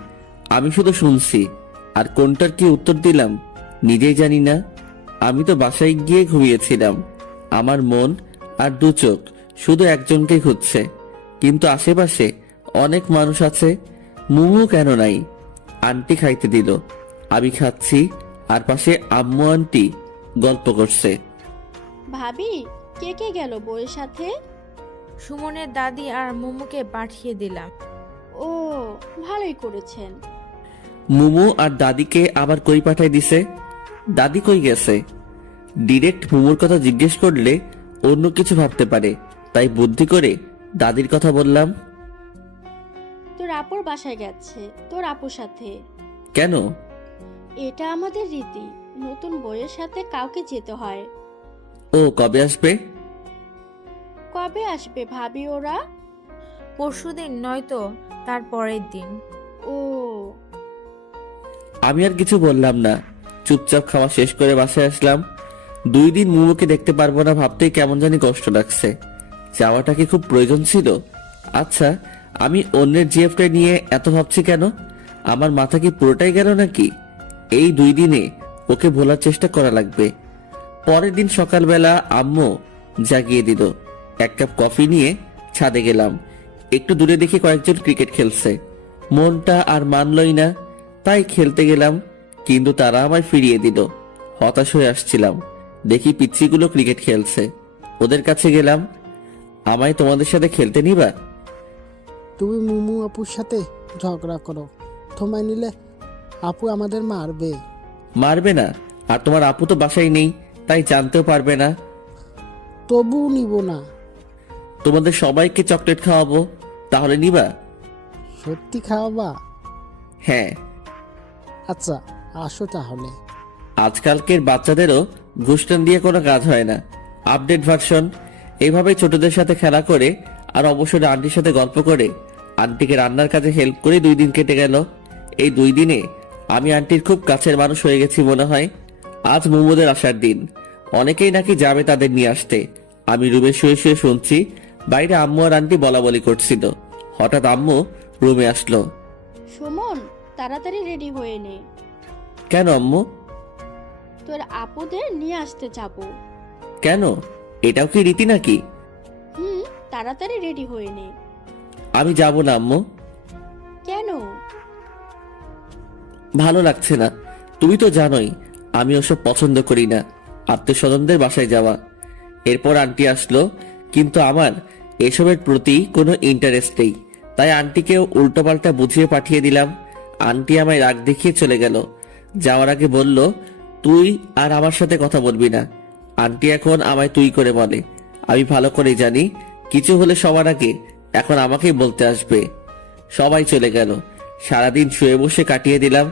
আমি শুধু শুনছি, আর কোনটার কি উত্তর দিলাম নিজেই জানি না। আমি তো বাসায় গিয়ে ঘুমিয়েছিলাম। আমার মন আর দু চোখ শুধু একজনকেই খুঁজছে, কিন্তু আশেপাশে অনেক মানুষ আছে। মুমু কেন নাই? আন্টি খাইতে দিল, আমি খাচ্ছি, আর পাশে আম্মু আন্টি গল্প করছে। ভাবি, কে কে গেল বউয়ের সাথে? সুমনের দাদি আর মোমোকে পাঠিয়ে দিলাম। ও, ভালোই করেছেন। মুমু আর দাদিকে আবার কই পাঠাই দিছে? দাদি কই গেছে? ডিরেক্ট মুমুর কথা জিজ্ঞেস করলে অন্য কিছু ভাবতে পারে, তাই বুদ্ধি করে দাদির কথা বললাম। তোর আপুর বাসায় গেছে, তোর আপুর সাথে। কেন? এটা আমাদের রীতি, নতুন বউয়ের সাথে কাউকে যেতে হয়। ও কবে আসবে? কবে আসবে ভাবি ওরা? পরশুদিন নয়তো তার পরের দিন। ও, আমি আর কিছু বললাম না, চুপচাপ খাওয়া শেষ করে বাসায় আসলাম। 2 দিন মুমুকে দেখতে পারবো না ভাবতেই কেমন জানি কষ্ট লাগছে। যাওয়াটা কি খুব প্রয়োজন ছিল? আচ্ছা, আমি অন্যের জিএফটা নিয়ে এত ভাবছি কেন? আমার মাথা কি পুরোটাই গেল নাকি? এই 2 দিনে ওকে ভোলার চেষ্টা করা লাগবে। পরের দিন সকালবেলা আম্মু জাগিয়ে দিল। 1 কাপ কফি নিয়ে ছাদে গেলাম। একটু দূরে দেখি কয়েকজন ক্রিকেট খেলছে। মনটা আর মানলই না, তাই খেলতে গেলাম, কিন্তু তারা আমায় ফিরিয়ে দিল। হতাশ হয়ে আসছিলাম। দেখি পিচ্চিগুলো ক্রিকেট খেলছে, ওদের কাছে গেলাম। আমায় তোমাদের সাথে খেলতে নিবা? তুমি মুমু আপুর সাথে ঝগড়া করো, তোমায় নিলে আপু আমাদের মারবে। মারবে না, আর তোমার আপু তো বাসায় নেই, তাই জানতেও পারবে না। তবু নিব না। তোমাদের সবাইকে চকলেট খাওয়াবো, তাহলে নিবা? সত্যি খাওয়াবা? হ্যাঁ। আচ্ছা, আসো তাহলে। আজকালকের বাচ্চাদেরও ঘুষটান দিয়ে কোনো কাজ হয় না, আপডেট ভার্সন। এইভাবে ছোটদের সাথে খেলা করে আর অবসরে আন্টির সাথে গল্প করে আন্টিকে রান্নার কাজে হেল্প করে 2 দিন কেটে গেল। এই 2 দিনে আমি আন্টির খুব কাছের মানুষ হয়ে গেছি মনে হয়। আজ মোমোদের আসার দিন, অনেকেই নাকি যাবে তাদের নিয়ে আসতে। আমি রুমে শুয়ে শুয়ে শুনছি বাইরে আম্মু আর আন্টি বলা বলি করছিল। হঠাৎ আম্মু রুমে আসলো। সুমন, তাড়াতাড়ি রেডি হয়ে নে, কেন আম্মু? তোর আপুদের নিয়ে আসতে যাবো। কেন? এটাও কি রীতি নাকি? তাড়াতাড়ি রেডি হয়ে নে। আমি যাব না আম্মু। কেন? ভালো লাগছে না। তুমি তো জানোই আমি ওসব পছন্দ করি না, আত্মীয় স্বজনদের বাসায় যাওয়া। এরপর আন্টি আসলো, কিন্তু আমার এসবের প্রতি কোনো ইন্টারেস্ট নেই, তাই আন্টিকেও উল্টোপাল্টা বুঝিয়ে পাঠিয়ে দিলাম। আন্টি আমায় রাগ দেখিয়ে চলে গেল। যাওয়ার আগে বলল, তুই আর আমার সাথে কথা বলবি না। আন্টি এখন আমায় তুই করে বলে। আমি ভালো করে জানি কিছু হলে সবার আগে এখন আমাকেই বলতে আসবে। সবাই চলে গেল। সারাদিন শুয়ে বসে কাটিয়ে দিলাম।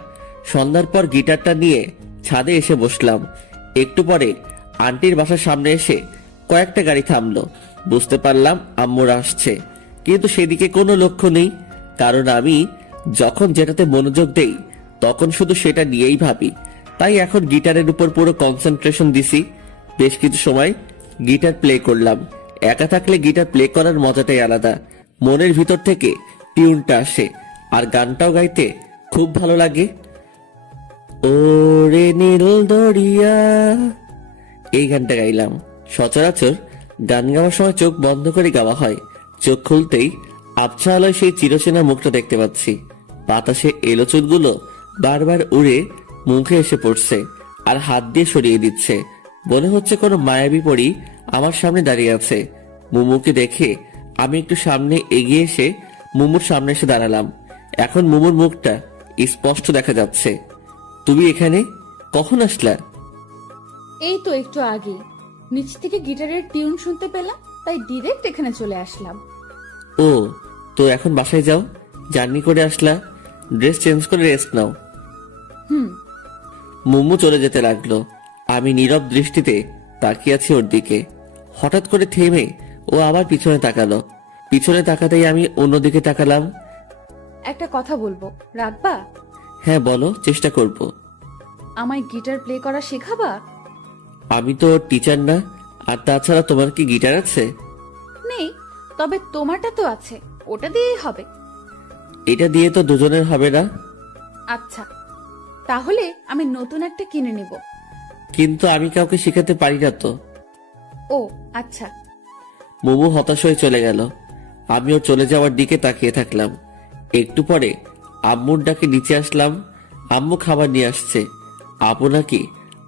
সন্ধ্যার পর গিটারটা নিয়ে ছাদে এসে বসলাম। একটু পরে আন্টির বাসার সামনে এসে কয়েকটা গাড়ি থামলো। বুঝতে পারলাম আম্মুরা আসছে, কিন্তু সেদিকে কোনো লক্ষ্য নেই, কারণ আমি যখন যেটাতে মনোযোগ দেই তখন শুধু সেটা নিয়েই ভাবি। তাই এখন গিটারের উপর পুরো কনসেন্ট্রেশন দিছি। বেশ কিছু সময় গিটার প্লে করলাম। একা থাকলে গিটার প্লে করার মজাটাই আলাদা। মনের ভিতর থেকে টিউনটা আসে, আর গানটাও গাইতে খুব ভালো লাগে। ওরে নীল দরিয়া, এই গানটা গাইলাম। সচরাচর গান গাওয়ার সময় চোখ বন্ধ করে গাওয়া হয়। চোখ খুলতেই আবছা আলোয় সেই চিরচেনা মুখটা দেখতে পাচ্ছি। বাতাসে এলো চুলগুলো বারবার উড়ে মুখে এসে পড়ছে আর হাত দিয়ে সরিয়ে দিচ্ছে। মনে হচ্ছে কোনো মায়াবী পরী আমার সামনে দাঁড়িয়ে আছে। মুমুকে দেখে আমি একটু সামনে এগিয়ে এসে মুমুর সামনে এসে দাঁড়ালাম। এখন মুমুর মুখটা স্পষ্ট দেখা যাচ্ছে। তুমি এখানে কখন আসলা? এই তো একটু আগে নিচ থেকে গিটারের টিউন শুনতে পেলাম, তাই ডিরেক্ট এখানে চলে আসলাম। ও, তো এখন বাসায় যাও। জার্নি করে আসলা, ড্রেস চেঞ্জ করে রেস্ট নাও। মুমু চলে যেতে লাগলো। আমি নীরব দৃষ্টিতে তাকিয়ে আছি ওর দিকে। হঠাৎ করে থেমে ও আবার পিছনে তাকালো। পিছনে তাকাতেই আমি অন্যদিকে তাকালাম। একটা কথা বলবো, রাখবা? হ্যাঁ বলো, চেষ্টা করব। আমায় গিটার প্লে করা শেখাবা? আমি তো টিচার না, আর তাছাড়া তোমার কি গিটার আছে? নেই, তবে তোমারটা তো আছে, ওটা দিয়েই হবে। এটা দিয়ে তো দুজনের হবে না। আচ্ছা, তাহলে আমি নতুন একটা কিনে নিব। কিন্তু আমি কাউকে শেখাতে পারি না তো। ও আচ্ছা। মোমো হতাশ হয়ে চলে গেল। আমি ওর চলে যাওয়ার দিকে তাকিয়ে থাকলাম। একটু পরে আম্মুর ডাকে নিচে আসলাম। আম্মু খাবার নিয়ে আসছে। আপু নাকি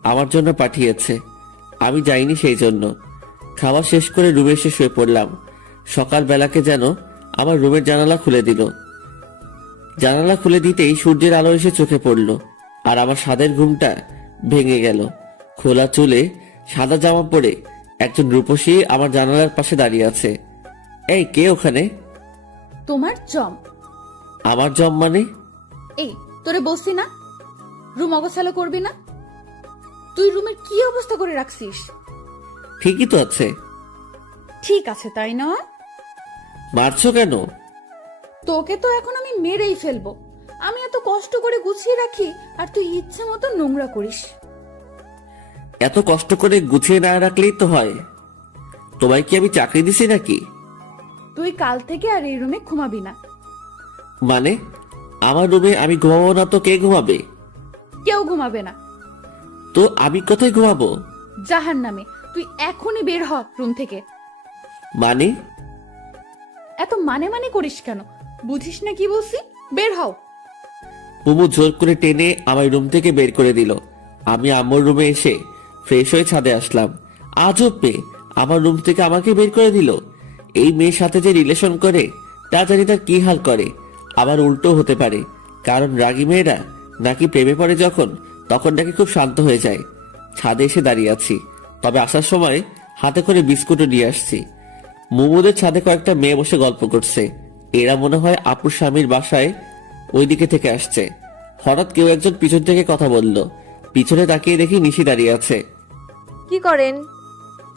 আমার জন্য পাঠিয়েছে, আমি যাইনি সেই জন্য। খাওয়া শেষ করে রুমে এসে শুয়ে পড়লাম। সকালবেলাকে যেন আমার রুমের জানালা খুলে দিল। জানালা খুলে দিতেই সূর্যের আলো এসে চোখে পড়ল, আর আমার সাদের ঘুমটা ভেঙে গেল। খোলা চুলে সাদা জামা পরে একজন রূপসী আমার জানালার পাশে দাঁড়িয়ে আছে। এই, কে ওখানে? তোমার জম। আমার জম মানে? এই, তোরে বলছি না রুম অগোছালো করবি না? তুই রুমের কি অবস্থা করে রাখছিস? ঠিকই তো আছে। ঠিক আছে তাই না? মারছো কেন? তোকে তো এখন আমি মেরেই ফেলবো। আমি এত কষ্ট করে গুছিয়ে রাখি, আর তুই ইচ্ছে মতো নোংরা করিস। এত কষ্ট করে গুছিয়ে না রাখলেই তো হয়। তোমায় কি আমি চাকরি দিছি নাকি? তুই কাল থেকে আর এই রুমে ঘুমাবি না। মানে আমার রুমে আমি ঘুমাবো না তো কে ঘুমাবে? কেউ ঘুমাবে না। তো আমি কোথায় ঘুমাবো? জাহান্নামে। তুই এখনই বের হ রুম থেকে। মানে? এত মানে মানে করিস কেন? বুঝিস না কি বলছি? বের হও। মোমো জোর করে টেনে আমার রুম থেকে বের করে দিল। আমি আম্মুর রুমে এসে ফ্রেশ হয়ে ছাদে আসলাম। আজব মেয়ে, আমার রুম থেকে আমাকে বের করে দিল। এই মেয়ের সাথে যে রিলেশন করে তা জানি তার কি হাল করে। আবার উল্টো হতে পারে, কারণ রাগী মেয়েরা নাকি প্রেমে পড়ে যখন, তখন নাকি খুব শান্ত হয়ে যায়। ছাদে এসে দাঁড়িয়ে আছি, তবে আসার সময় হাতে করে বিস্কুটও নিয়ে আসছি। মোমোদের ছাদে কয়েকটা মেয়ে বসে গল্প করছে। এরা মনে হয় আপুর স্বামীর বাসায় ওইদিকে থেকে আসছে। হঠাৎ কেউ একজন পিছন থেকে কথা বলল। পিছনে তাকিয়ে দেখি নিশি দাঁড়িয়ে আছে। কি করেন?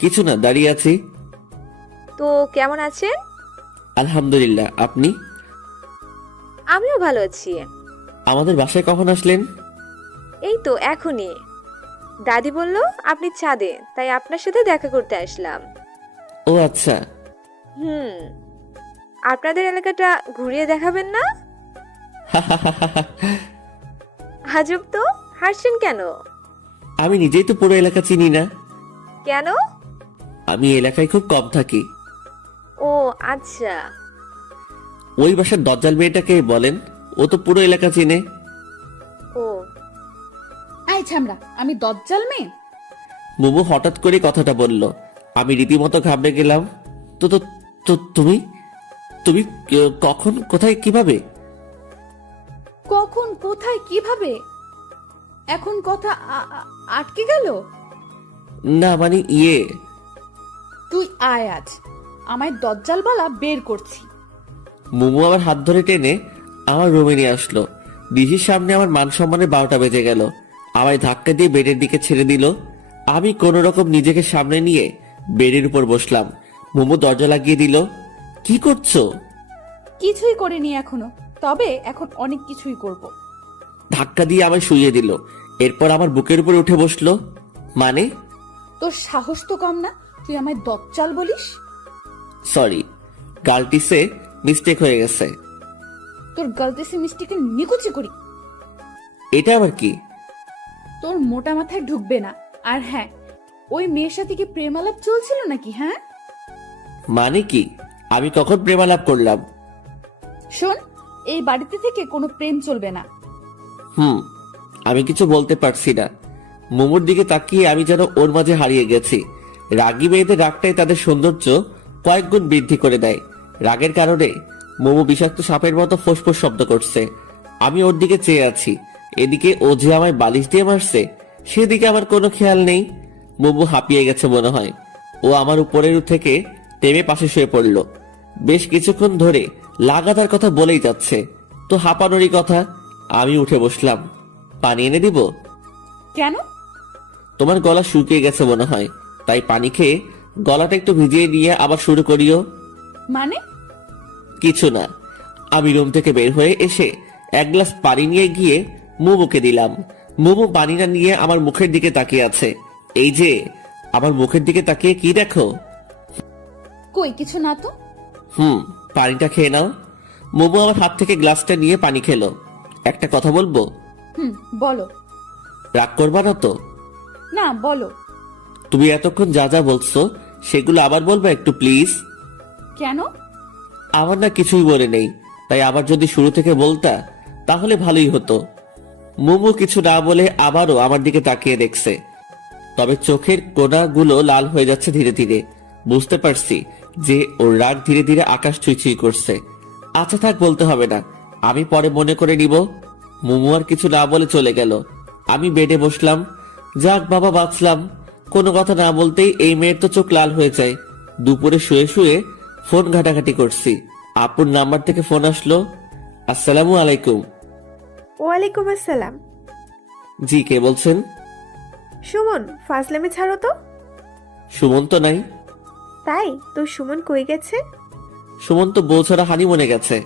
কিছু না, দাঁড়িয়ে আছি। তো কেমন আছেন? আলহামদুলিল্লাহ, আপনি? আমিও ভালো আছি। আমাদের বাসায় কখন আসলেন? এই তো এখনই। দাদি বলল আপনি ছাদে, তাই আপনার সাথে দেখা করতে আসলাম। ও আচ্ছা। আপনাদের এলাকাটা ঘুরিয়ে দেখাবেন না? আজব তো, হাসছেন কেন? আমি নিজেই তো পুরো এলাকা চিনি না। কেন? আমি এলাকায় খুব কম থাকি। ও আচ্ছা। ওই বাসার দজ্জাল মেয়েটাকে বলেন, ও তো পুরো এলাকা চিনে। ও আই ছামড়া, আমি দজ্জাল মেয়ে? মোমো হঠাৎ করে কথাটা বলল। আমি রীতিমতো ঘাবড়ে গেলাম। তো তো তো তুমি তুমি কখন, কোথায়, কিভাবে? কখন, কোথায়, কিভাবে? এখন কথা আটকে গেল? না মানে তুই আয়, আজ আমায় দজ্জাল বলা বের করছি। মোমো আমার হাত ধরে টেনে আমার রুমে নিয়ে আসলো। ডিজির সামনে আমার মান সম্মানের 12টা বেজে গেল। আমায় ধাক্কা দিয়ে বেডের দিকে ছেড়ে দিল। আমি কোন রকম নিজেকে সামনে নিয়ে বেডের উপর বসলাম। মোমো দরজা লাগিয়ে দিল। কি করছো? কিছুই করিনি এখনো, তবে এখন অনেক কিছুই করব। ধাক্কা দিয়ে আমায় শুইয়ে দিল। এরপর আমার বুকের উপর উঠে বসলো। মানে? তোর সাহস তো কম না, তুই আমায় দজ্জাল বলিস? সরি, গালটিসে মিস্টেক হয়ে গেছে। তোর গলতিসি মিষ্টিকে নিকুচি করি। এটা আবার কি? তোর মোটা মাথায় ঢুকবে না। আর হ্যাঁ, ওই মেয়ের সাথে কি প্রেমালাপ চলছিল নাকি? হ্যাঁ, মানে কি? আমি কখন প্রেমালাপ করলাম? শোন, এই বাড়িতে থেকে কোনো প্রেম চলবে না। আমি কিছু বলতে পারছি না। মোমোর দিকে তাকিয়ে আমি যেন ওর মাঝে হারিয়ে গেছি। রাগী মেয়েদের রাগটাই তাদের সৌন্দর্য কয়েক গুণ বৃদ্ধি করে দেয়। রাগের কারণে মোমো বিষাক্ত সাপের মতো ফোঁসফোঁস শব্দ করছে। আমি ওর দিকে চেয়ে আছি। এদিকে ও যে আমায় বালিশ দিয়ে মারছে, সেদিকে আমার কোনো খেয়াল নেই। মোমো হাঁপিয়ে গেছে মনে হয়। ও আমার উপরের থেকে টেমে পাশে শুয়ে পড়ল। বেশ কিছুক্ষণ ধরে লাগাতার কথা বলেই যাচ্ছে। তো হাঁপানোরই কথা। আমি উঠে বসলাম। পানি এনে দিব? কেন? তোমার গলা শুকিয়ে গেছে মনে হয়, তাই পানি খেয়ে গলাটা একটু ভিজিয়ে নিয়ে আবার শুরু করিও। মানে? কিছু না। আমি রুম থেকে বের হয়ে এসে এক গ্লাস পানি নিয়ে গিয়ে মুমুকে দিলাম। মুমু পানিটা নিয়ে আমার মুখের দিকে তাকিয়ে আছে। এই যে আমার মুখের দিকে তাকিয়ে কি দেখো? কই কিছু না তো। পানিটা খেয়ে নাও। মুমু আমার হাত থেকে গ্লাসটা নিয়ে পানি খেলো। একটা কথা বলবো? বলো। রাগ করবা না তো? না, বলো। তুমি এতক্ষণ যা যা বলছো সেগুলো আবার বলবা একটু প্লিজ। কেন? আমার না কিছুই বলে নেই, তাই আবার যদি শুরু থেকে বলতা তাহলে ভালোই হতো। মুমু কিছু না বলে আবারও আমার দিকে তাকিয়ে দেখছে, তবে চোখের কোণাগুলো লাল হয়ে যাচ্ছে ধীরে ধীরে। বুঝতে পারছি যে ওর রাগ ধীরে ধীরে আকাশ ছুঁই করছে। আচ্ছা থাক, বলতে হবে না, আমি পরে মনে করে নিব। মুমু আর কিছু না বলে চলে গেল। আমি বেডে বসলাম। যাক বাবা, বাঁচলাম। কোনো কথা না বলতেই এই মেয়ের তো চোখ লাল হয়ে যায়। দুপুরে শুয়ে শুয়ে ফোন ঘাটাঘাটি করছি, আপুর নাম্বার থেকে ফোন আসলো। আসসালামু আলাইকুম। ওয়ালাইকুম আসসালাম। জি, কে বলছেন? সুমন, ফাজলামি ছাড়ো তো। সুমন তো নাই। তাই তো, সুমন কই গেছে? সুমন তো বউ ছাড়া হানিমুনে গেছে।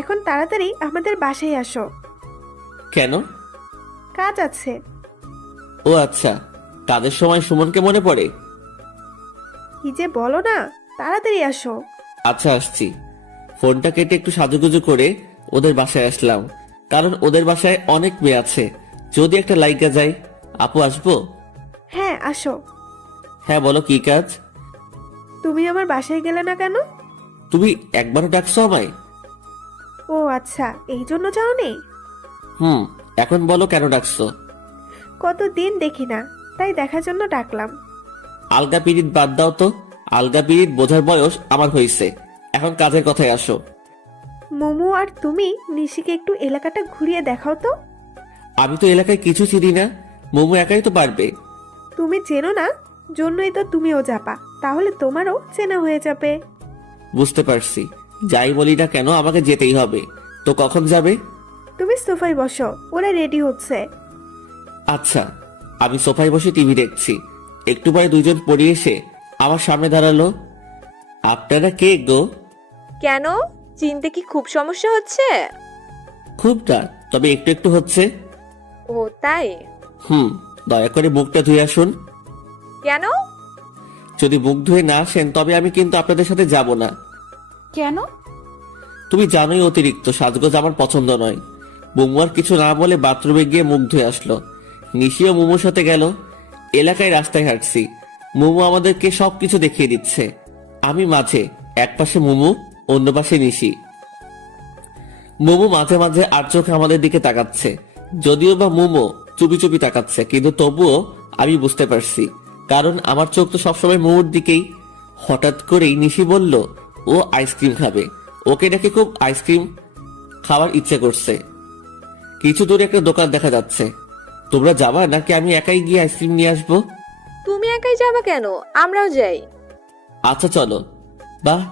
এখন তাড়াতাড়ি আমাদের বাসায় আসো। কেন? কাজ আছে। ও আচ্ছা, কাজের সময় সুমনকে মনে পড়ে? কি যে বলো না, তাড়াতাড়ি আসো। আচ্ছা আসছি। ফোনটা কেটে একটু সাজুগুজু করে ওদের বাসায় আসলাম, কারণ ওদের বাসায় অনেক মেয়ে আছে, যদি একটা লাইগা যায়। আপু আসবো? হ্যাঁ আসো। হ্যাঁ বলো, কি কাজ? তুমি আমার বাসায় গেলে না কেন? তুমি একবারও ডাকছো আমায়? ও আচ্ছা, এই জন্য যাওনি? এখন বলো কেন ডাকছো? কতদিন দেখি না, তাই দেখার জন্য ডাকলাম। আলগা পিরিত বাদ দাও তো। আলগা পিরিত বোঝার বয়স আমার হয়েছে, এখন কাজের কথায় আসো। মোমো আর তুমি নিশিকে একটু এলাকাটা ঘুরিয়ে দেখাও তো। আমি তো এলাকায় কিছু চিনি না, মোমো একাই তো পারবে। তুমি চেনো না, জন্যই তো তুমিও যাবা, তাহলে তোমারও চেনা হয়ে যাবে। বুঝতে পারছি, যাই বলি না কেন আমাকে যেতেই হবে। তো কখন যাবে? তুমি সোফায় বসো, ওরা রেডি হচ্ছে। আচ্ছা। আমি সোফায় বসে টিভি দেখছি। একটু পরে দুজন পড়ে এসে আমার সামনে দাঁড়ালো। আপনারা কে গো? কেন, চিনতে কি খুব সমস্যা হচ্ছে? খুব না, তবে একটু একটু হচ্ছে। ও তাই? দয়া করে মুখটা ধুয়ে আসুন। কেন? যদি মুখ ধুয়ে না আসেন তবে আমি কিন্তু আপনাদের সাথে যাব না। কেন? তুমি জানোই অতিরিক্ত সাজগোজ আমার পছন্দ নয়। বুমু আর কিছু না বলে বাথরুমে গিয়ে মুখ ধুয়ে আসলো। নিশিও মুমুর সাথে গেল। এলাকায় রাস্তায় হাঁটছি, মুমু আমাদেরকে সবকিছু দেখিয়ে দিচ্ছে। আমি মাঝে, এক পাশে মুমু, অন্য পাশে নিশি। মুমু মাঝে মাঝে আর চোখে আমাদের দিকে তাকাচ্ছে, যদিও বা মুমু চুপি চুপি তাকাচ্ছে, কিন্তু তবুও আমি বুঝতে পারছি, কারণ আমার চোখ তো সবসময় মুমুর দিকেই। হঠাৎ করেই নিশি বলল ও আইসক্রিম খাবে। ওকে নাকি খুব আইসক্রিম খাওয়ার ইচ্ছে করছে। কিছু দূরে একটা দোকান দেখা যাচ্ছে। তোমরা যাবা নাকি আমি একাই গিয়ে আইসক্রিম নিয়ে আসবো? তুমি একাই যাবা কেন, আমরাও যাই। আচ্ছা চলো। বাহ,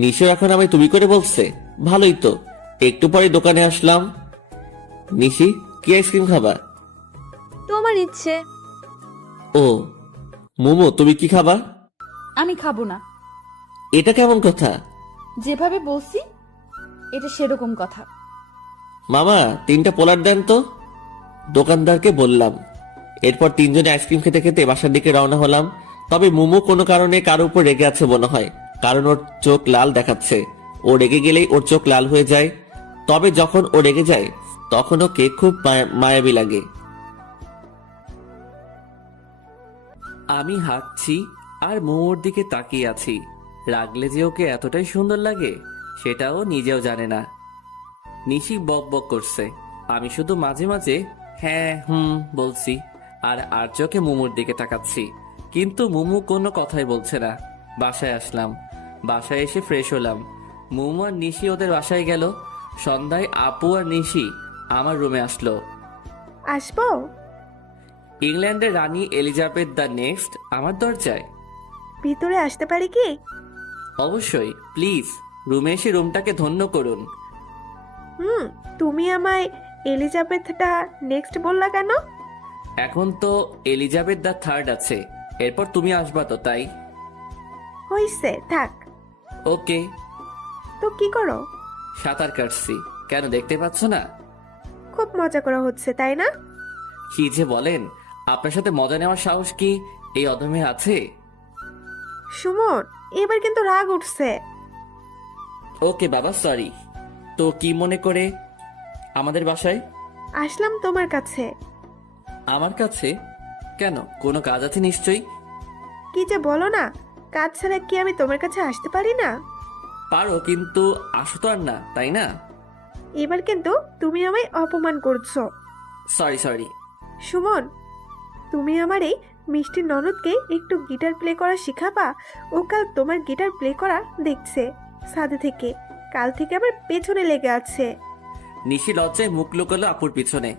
নিশো এখন আমায় তুমি করে বলছে, ভালোই তো। একটু পরে দোকানে আসলাম। নিশি, কি আইসক্রিম খাবা? তোমার ইচ্ছে। ও মোমো, তুমি কি খাবা? আমি খাবো না। এটা কেমন কথা? যেভাবে বলছি এটা সেরকম কথা। মামা, 3টা পোলার দেন তো। দোকানদারকে বললাম। এরপর তিনজনে আইসক্রিম খেতে খেতে বাসার দিকে রওনা হলাম। তবে মোমো কোনো কারণে কারোর উপর রেগে আছে মনে হয়, কারণ ওর চোখ লাল দেখাচ্ছে। ও রেগে গেলেই ওর চোখ লাল হয়ে যায়, তবে যখন ও রেগে যায় তখন ওকে খুব মায়াবী লাগে। আমি হাঁটছি আর মোমোর দিকে তাকিয়ে আছি। রাগলে যে ওকে এতটাই সুন্দর লাগে সেটাও নিজেও জানে না। নিশি বক বক করছে, আমি শুধু মাঝে মাঝে হ্যাঁ বলছি আর চোখে মোমোর দিকে তাকাচ্ছি, কিন্তু মোমো কোনো কথাই বলছে না। বাসায় আসলাম। বাসায় এসে ফ্রেশ হলাম। মোমো আর নিশি ওদের বাসায় গেল। সন্ধ্যায় আপু আর নিশি আমার রুমে আসলো। আসবো? ইংল্যান্ডের রানী এলিজাবেথ দ্য নেক্সট আমার দরজায়। ভিতরে আসতে পারি কি? অবশ্যই, প্লিজ রুমে এসে রুমটাকে ধন্য করুন। তুমি আমায় এলিজাবেথটা নেক্সট বললা কেন? এখন তো এলিজাবেথ দ্য থার্ড আছে, এরপর তুমি আসবা তো, তাই? হইছে থাক। ওকে। তো কি করো? সাঁতার কাটছি। কেন, দেখতে পাচ্ছ না? খুব মজা করা হচ্ছে তাই না? কি যে বলেন, আপনার সাথে মজা নেওয়ার সাহস কি এই অদমে আছে? সুমন, এবার কিন্তু রাগ উঠছে। ওকে বাবা, সরি। তো কি মনে করে আমাদের বাসায়? আসলাম তোমার কাছে। আমার কাছে কেন, কোনো কাজ আছে নিশ্চয়ই? কি যে বলো না, কাজ ছাড়া কি আমি তোমার কাছে আসতে পারি না? পারো, কিন্তু আসো তো আর না, তাই না? এবার কিন্তু তুমি আমায় অপমান করছো। Sorry sorry. সুমন, তুমি আমার এই মিষ্টি ননদকে একটু গিটার প্লে করা শিখাবা। ও কাল তোমার গিটার প্লে করা দেখছে ছাদে থেকে, কাল থেকে আমার পেছনে লেগে আছে। নিশি লজ্জায় মুখ লুকালো আপুর পিছনে।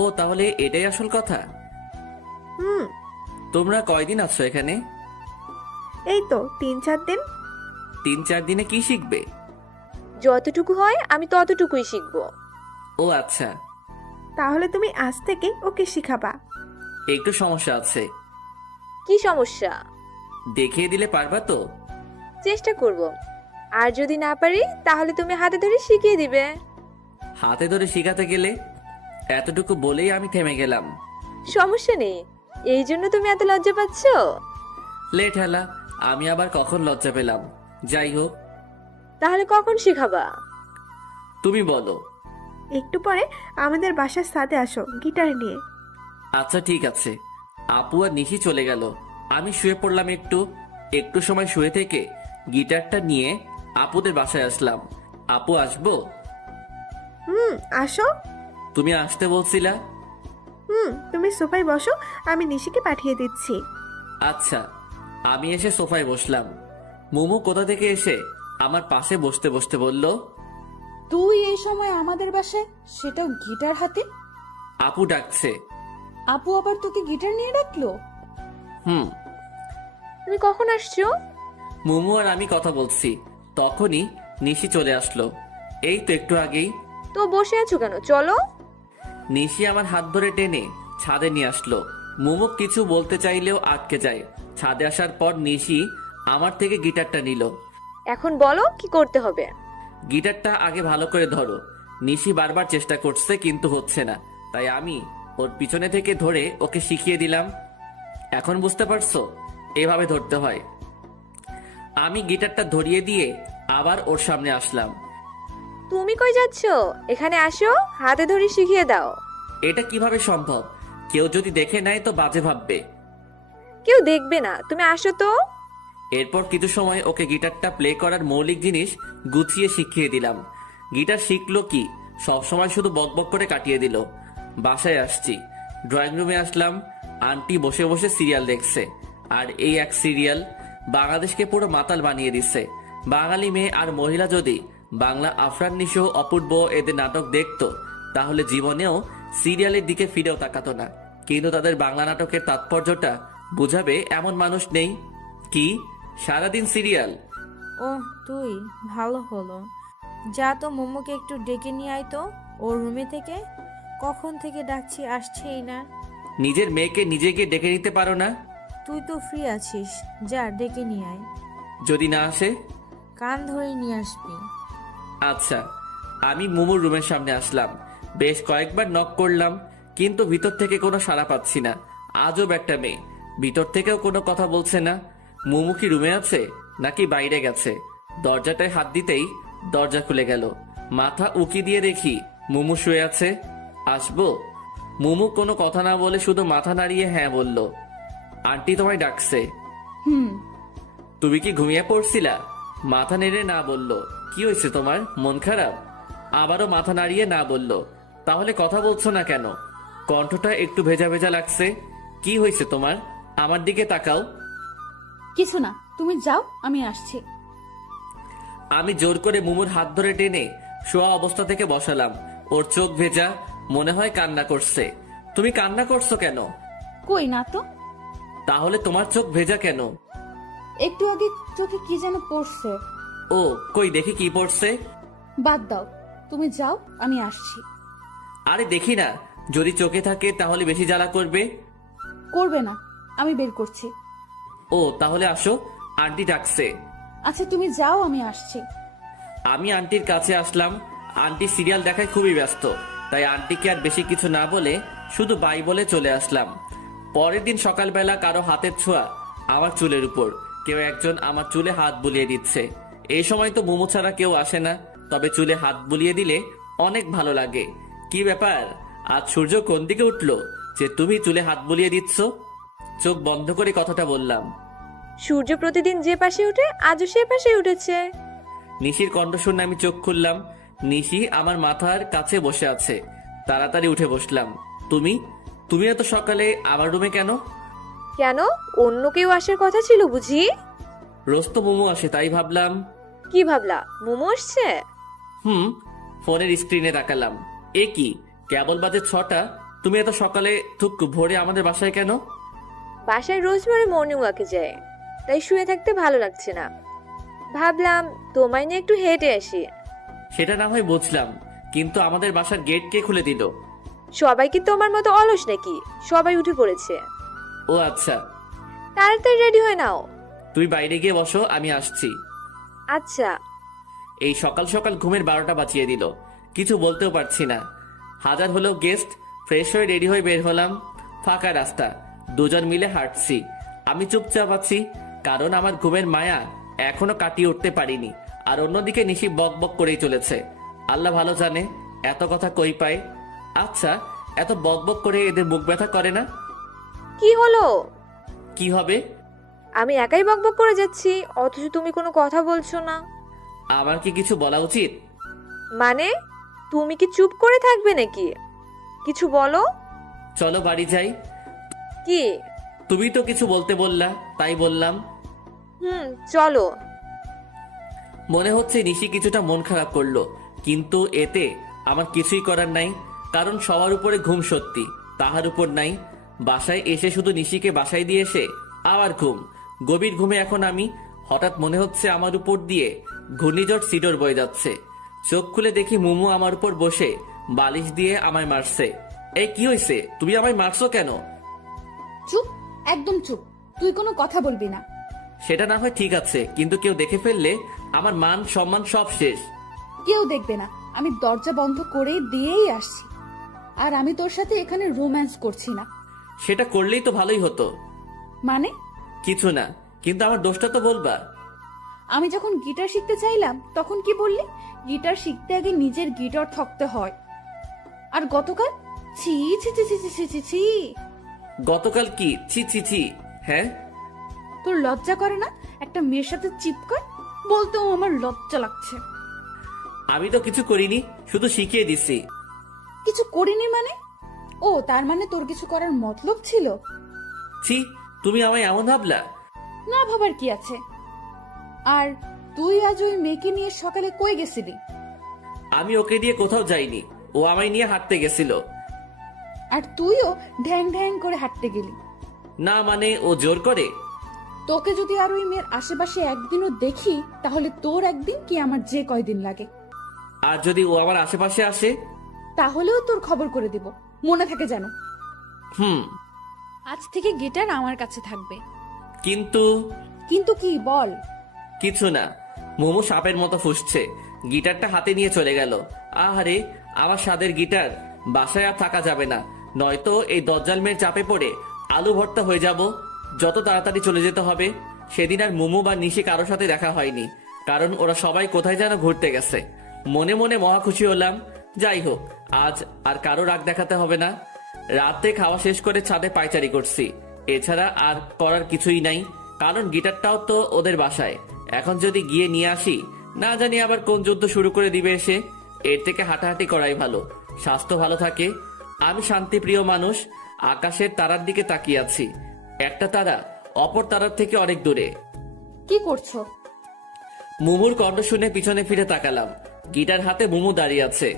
ও, তাহলে এটাই আসল কথা? হুম। তোমরা কয়দিন আছো এখানে? এই তো 3-4 দিন। 3-4 দিনে কি শিখবে? যতটুকু হয় আমি ততটুকুই শিখবো। ও আচ্ছা। তাহলে তুমি আজ থেকে ওকে শিখাবা। একটু সমস্যা আছে। কি সমস্যা? দেখিয়ে দিলে পারবা তো? চেষ্টা করব। আর যদি না পারি তাহলে তুমি হাতে ধরে শিখিয়ে দিবে। হাতে ধরে শিখাতে গেলে? এতটুকু বলেই আমি থেমে গেলাম। সমস্যা নেই, এই জন্য তুমি এত লজ্জা পাচ্ছ? লেট হেলা, আমি আবার কখন লজ্জা পেলাম? যাই হোক, তাহলে কখন শিখাবা? তুমি বলো। একটু পরে আমাদের বাসার ছাদে আসো গিটার নিয়ে। আচ্ছা ঠিক আছে। আপু আর নিশি চলে গেল। আমি শুয়ে পড়লাম। একটু সময় শুয়ে থেকে গিটারটা নিয়ে আপুদের বাসায় আসলাম। আপু, আসবো? আসো। তুমি আসতে বলছিলা? তুমি সোফায় বসো, আমি নিশিকে পাঠিয়ে দিচ্ছি। আচ্ছা। আমি এসে সোফায় বসলাম। মোমো কোথা থেকে এসে আমার পাশে বসতে বসতে বলল, তুই এই সময় আমাদের বাসায়, সেটাও গিটার হাতে? আপু ডাকছে। আপু আবার তোকে গিটার নিয়ে ডাকলো? হুম। তুমি কখন আসছো? মোমো আর আমি কথা বলছি, তখনই নিশি চলে আসলো। এই তো একটু আগেই। তো বসে আছো কেন, চলো। নিশি আমার হাত ধরে টেনে ছাদে নিয়ে আসলো। মোমো কিছু বলতে চাইলেও আটকে যায়। ছাদে আসার পর নিশি আমার থেকে গিটারটা নিল। এখন বলো কি করতে হবে। গিটারটা আগে ভালো করে ধরো। নিশি বারবার চেষ্টা করছে কিন্তু হচ্ছে না, তাই আমি ওর পিছনে থেকে ধরে ওকে শিখিয়ে দিলাম। এখন বুঝতে পারছো, এভাবে ধরতে হয়। আমি গিটারটা ধরিয়ে দিয়ে আবার ওর সামনে আসলাম। তুমি কই যাচ্ছো? এখানে আসো, হাতে ধরে শিখিয়ে দাও। এটা কিভাবে সম্ভব? কেউ যদি দেখে নেয় তো বাজে ভাববে। কেউ দেখবে না, তুমি আসো তো। এরপর কিছু সময় ওকে গিটারটা প্লে করার মৌলিক জিনিস গুছিয়ে শিখিয়ে দিলাম। গিটার শিখলো কি, সবসময় শুধু বকবক করে কাটিয়ে দিল। বাসায় আসছি, ড্রয়িং রুমে আসলাম। আন্টি বসে বসে সিরিয়াল দেখছে। আর এই এক সিরিয়াল বাংলাদেশকে পুরো মাতাল বানিয়ে দিচ্ছে। বাঙালি মেয়ে আর মহিলা যদি বাংলা আফরান নিশো, অপূর্ব এদের নাটক দেখতো তাহলে জীবনেও সিরিয়ালের দিকে ফিরেও তাকাতো না। কিন্তু তাদের বাংলা নাটকের তাৎপর্যটা বুঝাবে এমন মানুষ নেই। কি সারাদিন সিরিয়াল? ও তুই, ভালো হলো। যা তো মোমোকে একটু ডেকে নিয়ে আয় তো ওর রুমে থেকে। কখন থেকে ডাকছি, আসছেই না। নিজের মেয়েকে নিজেকে ডেকে নিতে পারো না? তুই তো ফ্রি আছিস, যা ডেকে নিয়ে আয়। যদি না আসে? কান ধরে নিয়ে আসবি। আচ্ছা। আমি মুমুর রুমের সামনে আসলাম। বেশ কয়েকবার নক করলাম, কিন্তু ভিতর থেকে কোনো সাড়া পাচ্ছি না। আজব একটা মেয়ে, ভিতর থেকেও কোনো কথা বলছে না। মুমু কি রুমে আছে নাকি বাইরে গেছে? দরজাটায় হাত দিতেই দরজা খুলে গেল। মাথা উকি দিয়ে দেখি মুমু শুয়ে আছে। আসবো? মুমু কোনো কথা না বলে শুধু মাথা নাড়িয়ে হ্যাঁ বলল। আন্টি তোমায় ডাকছে। তুমি কি ঘুমিয়ে পড়ছিলা? মাথা নেড়ে না বলল। কি হয়েছে তোমার, মন খারাপ? আবারও মাথা নাড়িয়ে না বলল। তাহলে কথা বলছো না কেন? কণ্ঠটা একটু ভেজা ভেজা লাগছে। কি হয়েছে তোমার? আমার দিকে তাকাও। কিছু না, তুমি যাও, আমি আসছি। আমি জোর করে মুমুর হাত ধরে টেনে শোয়া অবস্থা থেকে বসালাম। ওর চোখ ভেজা, মনে হয় কান্না করছে। তুমি কান্না করছো কেন? কই না তো। তাহলে তোমার চোখ ভেজা কেন? একটু আগে চোখে কি যেন পড়ছে। ও, কই দেখি কি পড়ছে। বাদ দাও, তুমি যাও, আমি আসছি। আরে দেখি না, যদি চোখে থাকে তাহলে বেশি জ্বালা করবে। করবে না, আমি বের করছি। ও তাহলে আসো, আন্টি ডাকছে। আচ্ছা তুমি যাও, আমি আসছি। আমি আন্টির কাছে আসলাম। আন্টি সিরিয়াল দেখায় খুবই ব্যস্ত, তাই আন্টিকে আর বেশি কিছু না বলে শুধু বাই বলে চলে আসলাম। পরের দিন সকালবেলা কারো হাতের ছোঁয়া আমার চুলের উপর, কেউ একজন আমার চুলে হাত বুলিয়ে দিচ্ছে। এই সময় তো মোমো ছাড়া কেউ আসে না, তবে চুলে হাত বুলিয়ে দিলে অনেক ভালো লাগে। কি ব্যাপার, আজ সূর্য কোন দিকে উঠলো যে তুমি চুলে হাত বুলিয়ে দিচ্ছ? চোখ বন্ধ করে কথাটা বললাম। সূর্য প্রতিদিন যে পাশে উঠে আজও সে পাশে উঠেছে। নিশির কণ্ঠ শুনে আমি চোখ খুললাম। নিশি আমার মাথার কাছে বসে আছে। তাড়াতাড়ি উঠে বসলাম। তুমি তুমি এত সকালে আমার রুমে কেন? কেন, অন্য কেউ আসার কথা ছিল বুঝি? রোজ তো মোমো আসে, তাই ভাবলাম। কি ভাবলা, মোমো আসছে? ফোনের স্ক্রিনে তাকালাম। এ কি, কেবল বাজে 6টা, তুমি এত সকালে থুক ভোরে আমাদের বাসায় কেন? বাসায় রোজ ভোরে মর্নিং ওয়াকে যায়, তাই শুয়ে থাকতে ভালো লাগছে না। ভাবলাম তোমায় নিয়ে একটু হেঁটে আসি। সেটা না হয় বুঝলাম, কিন্তু আমাদের বাসার গেট কে খুলে দিল? সবাই কি তোমার মতো অলস নাকি? সবাই উঠে পড়েছে। ও আচ্ছা, তাড়াতাড়ি রেডি হয়ে নাও। তুই বাইরে গিয়ে বসো, আমি আসছি। আচ্ছা। এই সকাল সকাল ঘুমের 12টা বাজিয়ে দিল। কিছু বলতেও পারছি না। হাজার হলেও গেস্ট। ফ্রেশ হয়ে রেডি হয়ে বের হলাম। ফাঁকা রাস্তা, দুজন মিলে হাঁটছি। আমি চুপচাপ আছি, কারণ আমার ঘুমের মায়া এখনো কাটিয়ে উঠতে পারিনি। আর অন্যদিকে নিশি বক বক করেই চলেছে। আল্লাহ ভালো জানে এত কথা কই পায়। আচ্ছা, এত বক বক করে এদের মুখ ব্যথা করে না? কি হলো? কি হবে? আমি একাই বকবক করে যাচ্ছি, অথচ তুমি কোনো কথা বলছো না। আমার কি কিছু বলা উচিত? মানে, তুমি কি চুপ করে থাকবে নাকি? কিছু বলো। চলো বাড়ি যাই। কি? তুমি তো কিছু বলতে বললা, তাই বললাম। চলো। মনে হচ্ছে নিশি কিছুটা মন খারাপ করলো, কিন্তু এতে আমার কিছুই করার নাই, কারণ সবার উপরে ঘুম সত্যি, তাহার উপর নাই। বাসায় এসে শুধু নিশিকে বাসায় দিয়ে এসে আবার ঘুম। গভীর ঘুমে এখন আমি। হঠাৎ মনে হচ্ছে আমার উপর দিয়ে ঘূর্ণিঝড় সিডর বয়ে যাচ্ছে। চোখ খুলে দেখি মুমু আমার উপর বসে বালিশ দিয়ে আমায় মারছে। এই কি হয়েছে, তুমি আমায় মারছো কেন? চুপ, একদম চুপ, তুই কোনো কথা বলবি না। সেটা না হয় ঠিক আছে, কিন্তু কেউ দেখে ফেললে আমার মান সম্মান সব শেষ। কেউ দেখবে না, আমি দরজা বন্ধ করে দিয়েই আসছি। আর আমি তোর সাথে এখানে রোম্যান্স করছি না। সেটা করলেই তো ভালোই হতো। মানে? কিছু না, কিন্তু আমার দোষটা তো বলবা। আমি যখন গিটার শিখতে চাইলাম তখন কি বললি? গিটার শিখতে আগে নিজের গিটার থাকতে হয়। আর গতকাল ছি ছি ছি ছি ছি ছি ছি। গতকাল কি ছি ছি ছি? হ্যাঁ, তোর লজ্জা করে না একটা মেয়ের সাথে চিপকার? বলতেও আমার লজ্জা লাগছে। আমি তো কিছু করিনি, শুধু শিখিয়ে দিছি। কিছু করিনি মানে? ও তার মানে তোর কিছু করার মতলব ছিল? ছি, তুমি আমায় এমন ভাবলা? না ভাবার কি আছে। আর তুই আজ ওই মেয়েকে নিয়ে সকালে কই গেছিলি? আমি ওকে দিয়ে কোথাও যাইনি, ও আমায় নিয়ে হাঁটতে গেছিল। আর তুইও ঢ্যাং ঢ্যাং করে হাঁটতে গেলি? না মানে, ও জোর করে। তোকে যদি আর ওই মেয়ের আশেপাশে একদিনও দেখি, তাহলে তোর একদিন কি আমার যে কয়দিন লাগে। আর যদি ও আমার আশেপাশে আসে? তাহলেও তোর খবর করে দেব, মনে থাকে যেন। হুম। আজ থেকে গিটার আমার কাছে থাকবে। কিন্তু? কিন্তু কি বল? কিছু না। মোমো সাপের মতো ফুসছে, গিটারটা হাতে নিয়ে চলে গেল। আহারে, আমার স্বাদের গিটার। বাসায় আর থাকা যাবে না, নয়তো এই দজ্জাল মেয়ের চাপে পড়ে আলু ভর্তা হয়ে যাব। যত তাড়াতাড়ি চলে যেতে হবে। সেদিন আর মোমো বা নিশি কারোর সাথে দেখা হয়নি, কারণ ওরা সবাই কোথায় যেন ঘুরতে গেছে। মনে মনে মহা খুশি হলাম। যাই হোক, আজ আর কারো রাগ দেখাতে হবে না। রাতে খাওয়া শেষ করে ছাদে পায়চারি করছি, এছাড়া আর করার কিছুই নাই, কারণ গিটারটাও তো ওদের বাসায়। এখন যদি গিয়ে নিয়ে আসি, না জানি আবার কোন যুদ্ধ শুরু করে দিবে এসে। এর থেকে হাঁটাহাঁটি করাই ভালো, স্বাস্থ্য ভালো থাকে। আমি শান্তিপ্রিয় মানুষ। আকাশের তারার দিকে তাকিয়ে আছি। একটা তারা অপর তারার থেকে অনেক দূরে। কি করছো? মুমুর কণ্ঠ শুনে পিছনে ফিরে তাকালাম। গিটার হাতে মুমু দাঁড়িয়ে আছে।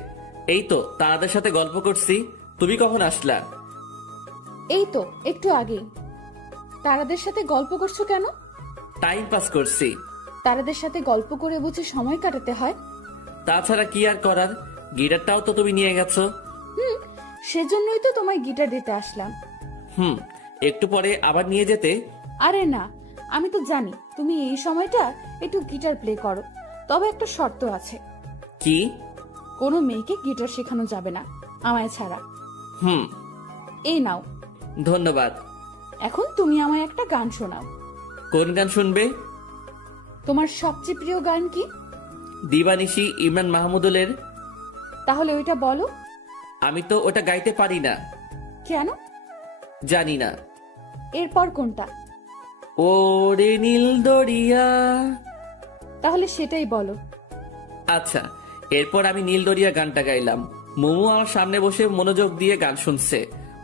এই তো তারাদের সাথে গল্প করছি। তুমি কখন আসলা? এই তো একটু আগেই। তারাদের সাথে গল্প করছো কেন? টাইম পাস করছি। তারাদের সাথে গল্প করে বুঝে সময় কাটাতে হয়? তাছাড়া কি আর করার, গিটারটাও তো তুমি নিয়ে গেছো। সেজন্যই তো তোমায় গিটার দিতে আসলাম। একটু পরে আবার নিয়ে যেতে। আরে না, আমি তো জানি তুমি এই সময়টা একটু গিটার প্লে করো, তবে একটা শর্ত আছে। কি? কোনো মেয়েকে গিটার শেখানো যাবে না আমায় ছাড়া। হুম। এই নাও। ধন্যবাদ। এখন তুমি আমায় একটা গান শোনাও। কোন গান শুনবে? তোমার সবচেয়ে প্রিয় গান কি? দিবানিশি ইমরান মাহমুদুলের। তাহলে ওইটা বলো। আমি তো ওটা গাইতে পারি না। কেন? জানি না। এরপর কোনটা? ওরে নীল দরিয়া। তাহলে সেটাই বলো। আচ্ছা, এরপর আমি নীল দরিয়া গানটা গাইলাম। মোমো আমার সামনে বসে মনোযোগ দিয়ে গান শুনছে।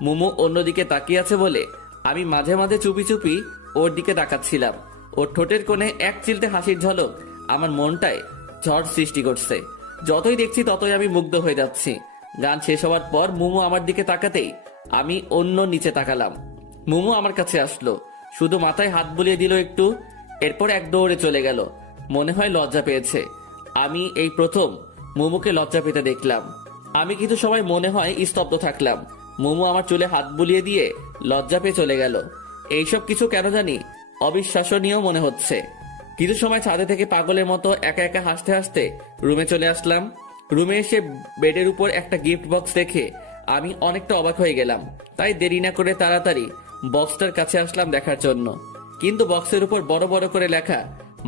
মোমো অন্যদিকে তাকিয়ে আছে বলে আমি মাঝে মাঝে চুপি চুপি ওর দিকে তাকাচ্ছিলাম। ওর ঠোঁটের কোণে এক চিলতে হাসির ঝলক আমার মনটায় ঝড় সৃষ্টি করছে। যতই দেখছি ততই আমি মুগ্ধ হয়ে যাচ্ছি। গান শেষ হওয়ার পর মোমো আমার দিকে তাকাতেই আমি অন্য নিচে তাকালাম। মোমো আমার কাছে আসলো, শুধু মাথায় হাত বুলিয়ে দিল একটু, এরপর এক দৌড়ে চলে গেল। মনে হয় লজ্জা পেয়েছে। আমি এই প্রথম মোমোকে লজ্জা পেতে দেখলাম। আমি কিছু সময় মনে হয় স্তব্ধ থাকলাম। মোমো আমার চুলে হাত বুলিয়ে দিয়ে লজ্জা পেয়ে চলে গেল। এইসব কিছু কেন জানি অবিশ্বাসনীয় মনে হচ্ছে। কিছু সময় ছাদে থেকে পাগলের মতো একা একা হাসতে হাসতে রুমে চলে আসলাম। রুমে এসে বেডের উপর একটা গিফট বক্স দেখে আমি অনেকটা অবাক হয়ে গেলাম। তাই দেরি না করে তাড়াতাড়ি বক্সটার কাছে আসলাম দেখার জন্য। কিন্তু বক্সের উপর বড় বড় করে লেখা,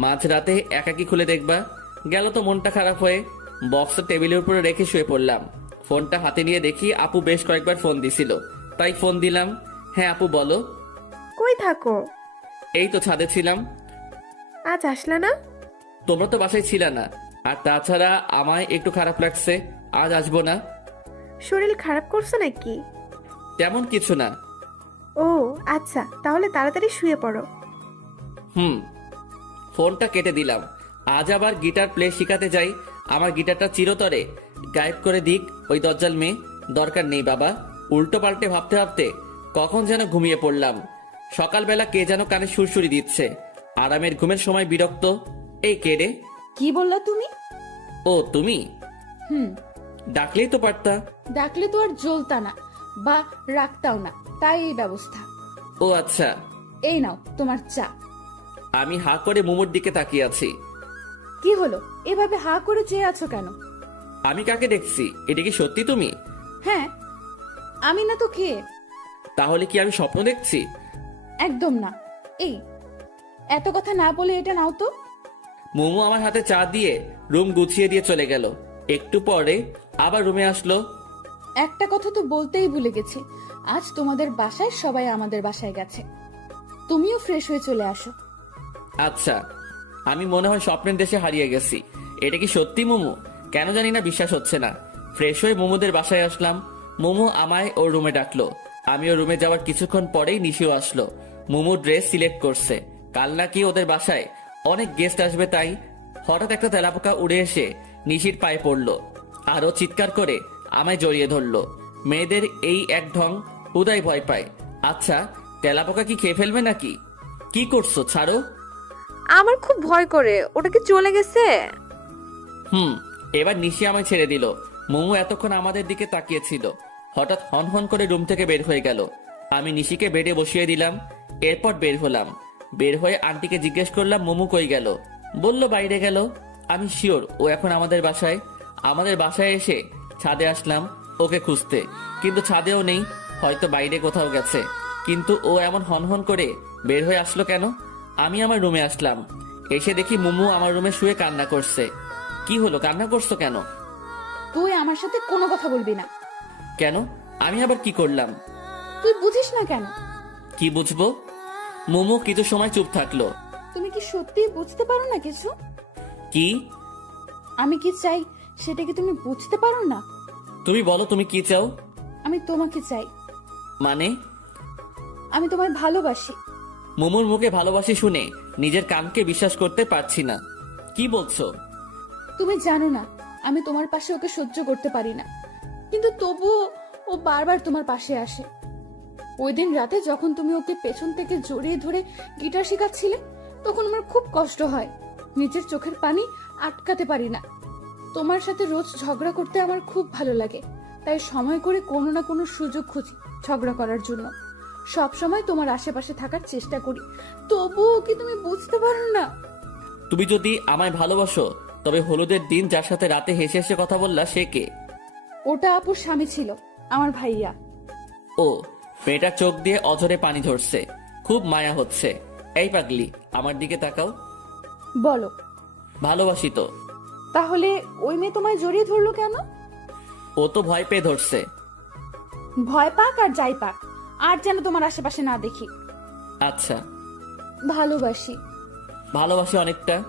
মাঝরাতে একাকি খুলে দেখবা। গেল তো মনটা খারাপ হয়ে বক্সটা টেবিলের উপরে রেখে শুয়ে পড়লাম। ফোনটা হাতে নিয়ে দেখি আপু বেশ কয়েকবার ফোন দিছিল, তাই ফোন দিলাম। হ্যাঁ আপু বলো। কই থাকো? এই তো ছাদে ছিলাম। আজ আসলা না? তোমরা তো বাসায় ছিল না, আর তাছাড়া আমায় একটু খারাপ লাগছে, আজ আসবো না। শরীর খারাপ করছো নাকি? তেমন কিছু না। ও আচ্ছা, তাহলে তাড়াতাড়ি শুয়ে পড়ো। হুম। ফোনটা কেটে দিলাম। আজ আবার গিটার প্লে শিখাতে যাই। আমার গিটারটা চিরতরে গায়েব করে দিক ওই দজ্জাল মেয়ে। দরকার নেই বাবা। উল্টো পাল্টে ভাবতে ভাবতে কখন যেন ঘুমিয়ে পড়লাম। সকালবেলা কে যেন কানে সুরসুরি দিচ্ছে। আরামের ঘুমের সময় বিরক্ত। এই কে রে? কি বললা তুমি? ও তুমি? হুম। ডাকলেই তো পারতা। ডাকলে তো আর জ্বলতা না বা রাখতাও না, তাই এই ব্যবস্থা। ও আচ্ছা। এই নাও তোমার চা। আমি হা করে মোমোর দিকে তাকিয়ে আছি। কি হলো, এভাবে হা করে চেয়ে আছো কেন? আমি কাকে দেখছি? এটা কি সত্যি তুমি? হ্যাঁ, আমি না তো কে? তাহলে কি আমি স্বপ্ন দেখছি? একদম না। এই এত কথা না বলে এটা নাও তো। মোমো আমার হাতে চা দিয়ে রুম গুছিয়ে দিয়ে চলে গেল। একটু পরে আবার রুমে আসলো। একটা কথা তো বলতেই ভুলে গেছি, আজ তোমাদের বাসায় সবাই আমাদের বাসায় গেছে। তুমিও ফ্রেশ হয়ে চলে আসো। আচ্ছা। আমি মনে হয় স্বপ্নের দেশে হারিয়ে গেছি। এটা কি সত্যি মোমো? কেন জানি না বিশ্বাস হচ্ছে না। ফ্রেশ হয়ে মোমোদের বাসায় আসলাম। মোমো আমায় ওর রুমে ডাকলো। আমি ওর রুমে যাওয়ার কিছুক্ষণ পরেই নিশিও আসলো। মোমো ড্রেস সিলেক্ট করছে, কাল নাকি ওদের বাসায় অনেক গেস্ট আসবে। তাই হঠাৎ একটা তেলাপোকা উড়ে এসে নিশির পায়ে পড়লো, আরো চিৎকার করে আমায় জড়িয়ে ধরলো। মেয়েদের এই এক ঢং উদয় ভয় পায়। আচ্ছা, তেলাপোকা কি খেয়ে ফেলবে নাকি? কি করছো? ছাড়ো। আমার খুব ভয় করে, ওটা কি চলে গেছে? হুম। এবার নিশি আমায় ছেড়ে দিল। মোমো এতক্ষণ আমাদের দিকে তাকিয়েছিল, হঠাৎ হন হন করে রুম থেকে বের হয়ে গেল। আমি নিশিকে বেডে বসিয়ে দিলাম, এরপর বের হলাম। বের হয়ে আন্টিকে জিজ্ঞেস করলাম মোমো কই গেল। বলল বাইরে গেল। আমি শিওর ও এখন আমাদের বাসায়। আমাদের বাসায় এসে ছাদে আসলাম ওকে খুঁজতে, কিন্তু ছাদেও নেই, হয়তো বাইরে কোথাও গেছে। কিন্তু ও এমন হনহন করে বের হয়ে আসলো কেন? আমি আমার রুমে আসলাম, এসে দেখি মোমো আমার রুমে শুয়ে কান্না করছে। কি হলো, কান্না করছো কেন? তুই আমার সাথে কোনো কথা বলবি না। কেন? আমি আবার কি করলাম? তুই বুঝিস না কেন? কি বুঝবো? মোমো কিছু সময় চুপ থাকলো। তুমি কি সত্যি বুঝতে পারো না কিছু? কি? আমি কি চাই সেটা কি তুমি বুঝতে পারো না? তুমি বলো তুমি কি চাও? আমি তোমাকে চাই। মানে? আমি তোমায় ভালোবাসি। মোমোর মুখে ভালোবাসি শুনে নিজের কানকে বিশ্বাস করতে পারছি না। কি বলছো? তুমি জানো না আমি তোমার পাশে ওকে সহ্য করতে পারি না, কিন্তু তবুও ও বারবার তোমার পাশে আসে। ওই দিন রাতে যখন তুমি ওকে পেছন থেকে জড়িয়ে ধরে গিটার শেখাচ্ছিলে, তখন আমার খুব কষ্ট হয়, নিজের চোখের পানি আটকাতে পারি না। তোমার সাথে রোজ ঝগড়া করতে আমার খুব ভালো লাগে, তাই সময় করে কোনো না কোনো সুযোগ খুঁজি ঝগড়া করার জন্য। সব সময় তোমার আশেপাশে থাকার চেষ্টা করি, তবুও কি তুমি বুঝতে পারো না? তুমি যদি আমায় ভালোবাসো তবে হলুদের দিন যার সাথে রাতে হেসে হেসে কথা বললা সে কে? ওটা আপুর স্বামী ছিল, আমার ভাইয়া। ও, মেয়েটার চোখ দিয়ে অঝরে পানি ঝরছে, খুব মায়া হচ্ছে। এই পাগলি, আমার দিকে তাকাও। বলো। ভালোবাসি তো। তাহলে ওই মেয়ে তোমায় জড়িয়ে ধরলো কেন? ও তো ভয় পেয়ে ধরছে। ভয় পাক আর যাই পাক, আর যেন তোমার আশেপাশে না দেখি। আচ্ছা। ভালোবাসি। ভালোবাসি অনেকটা।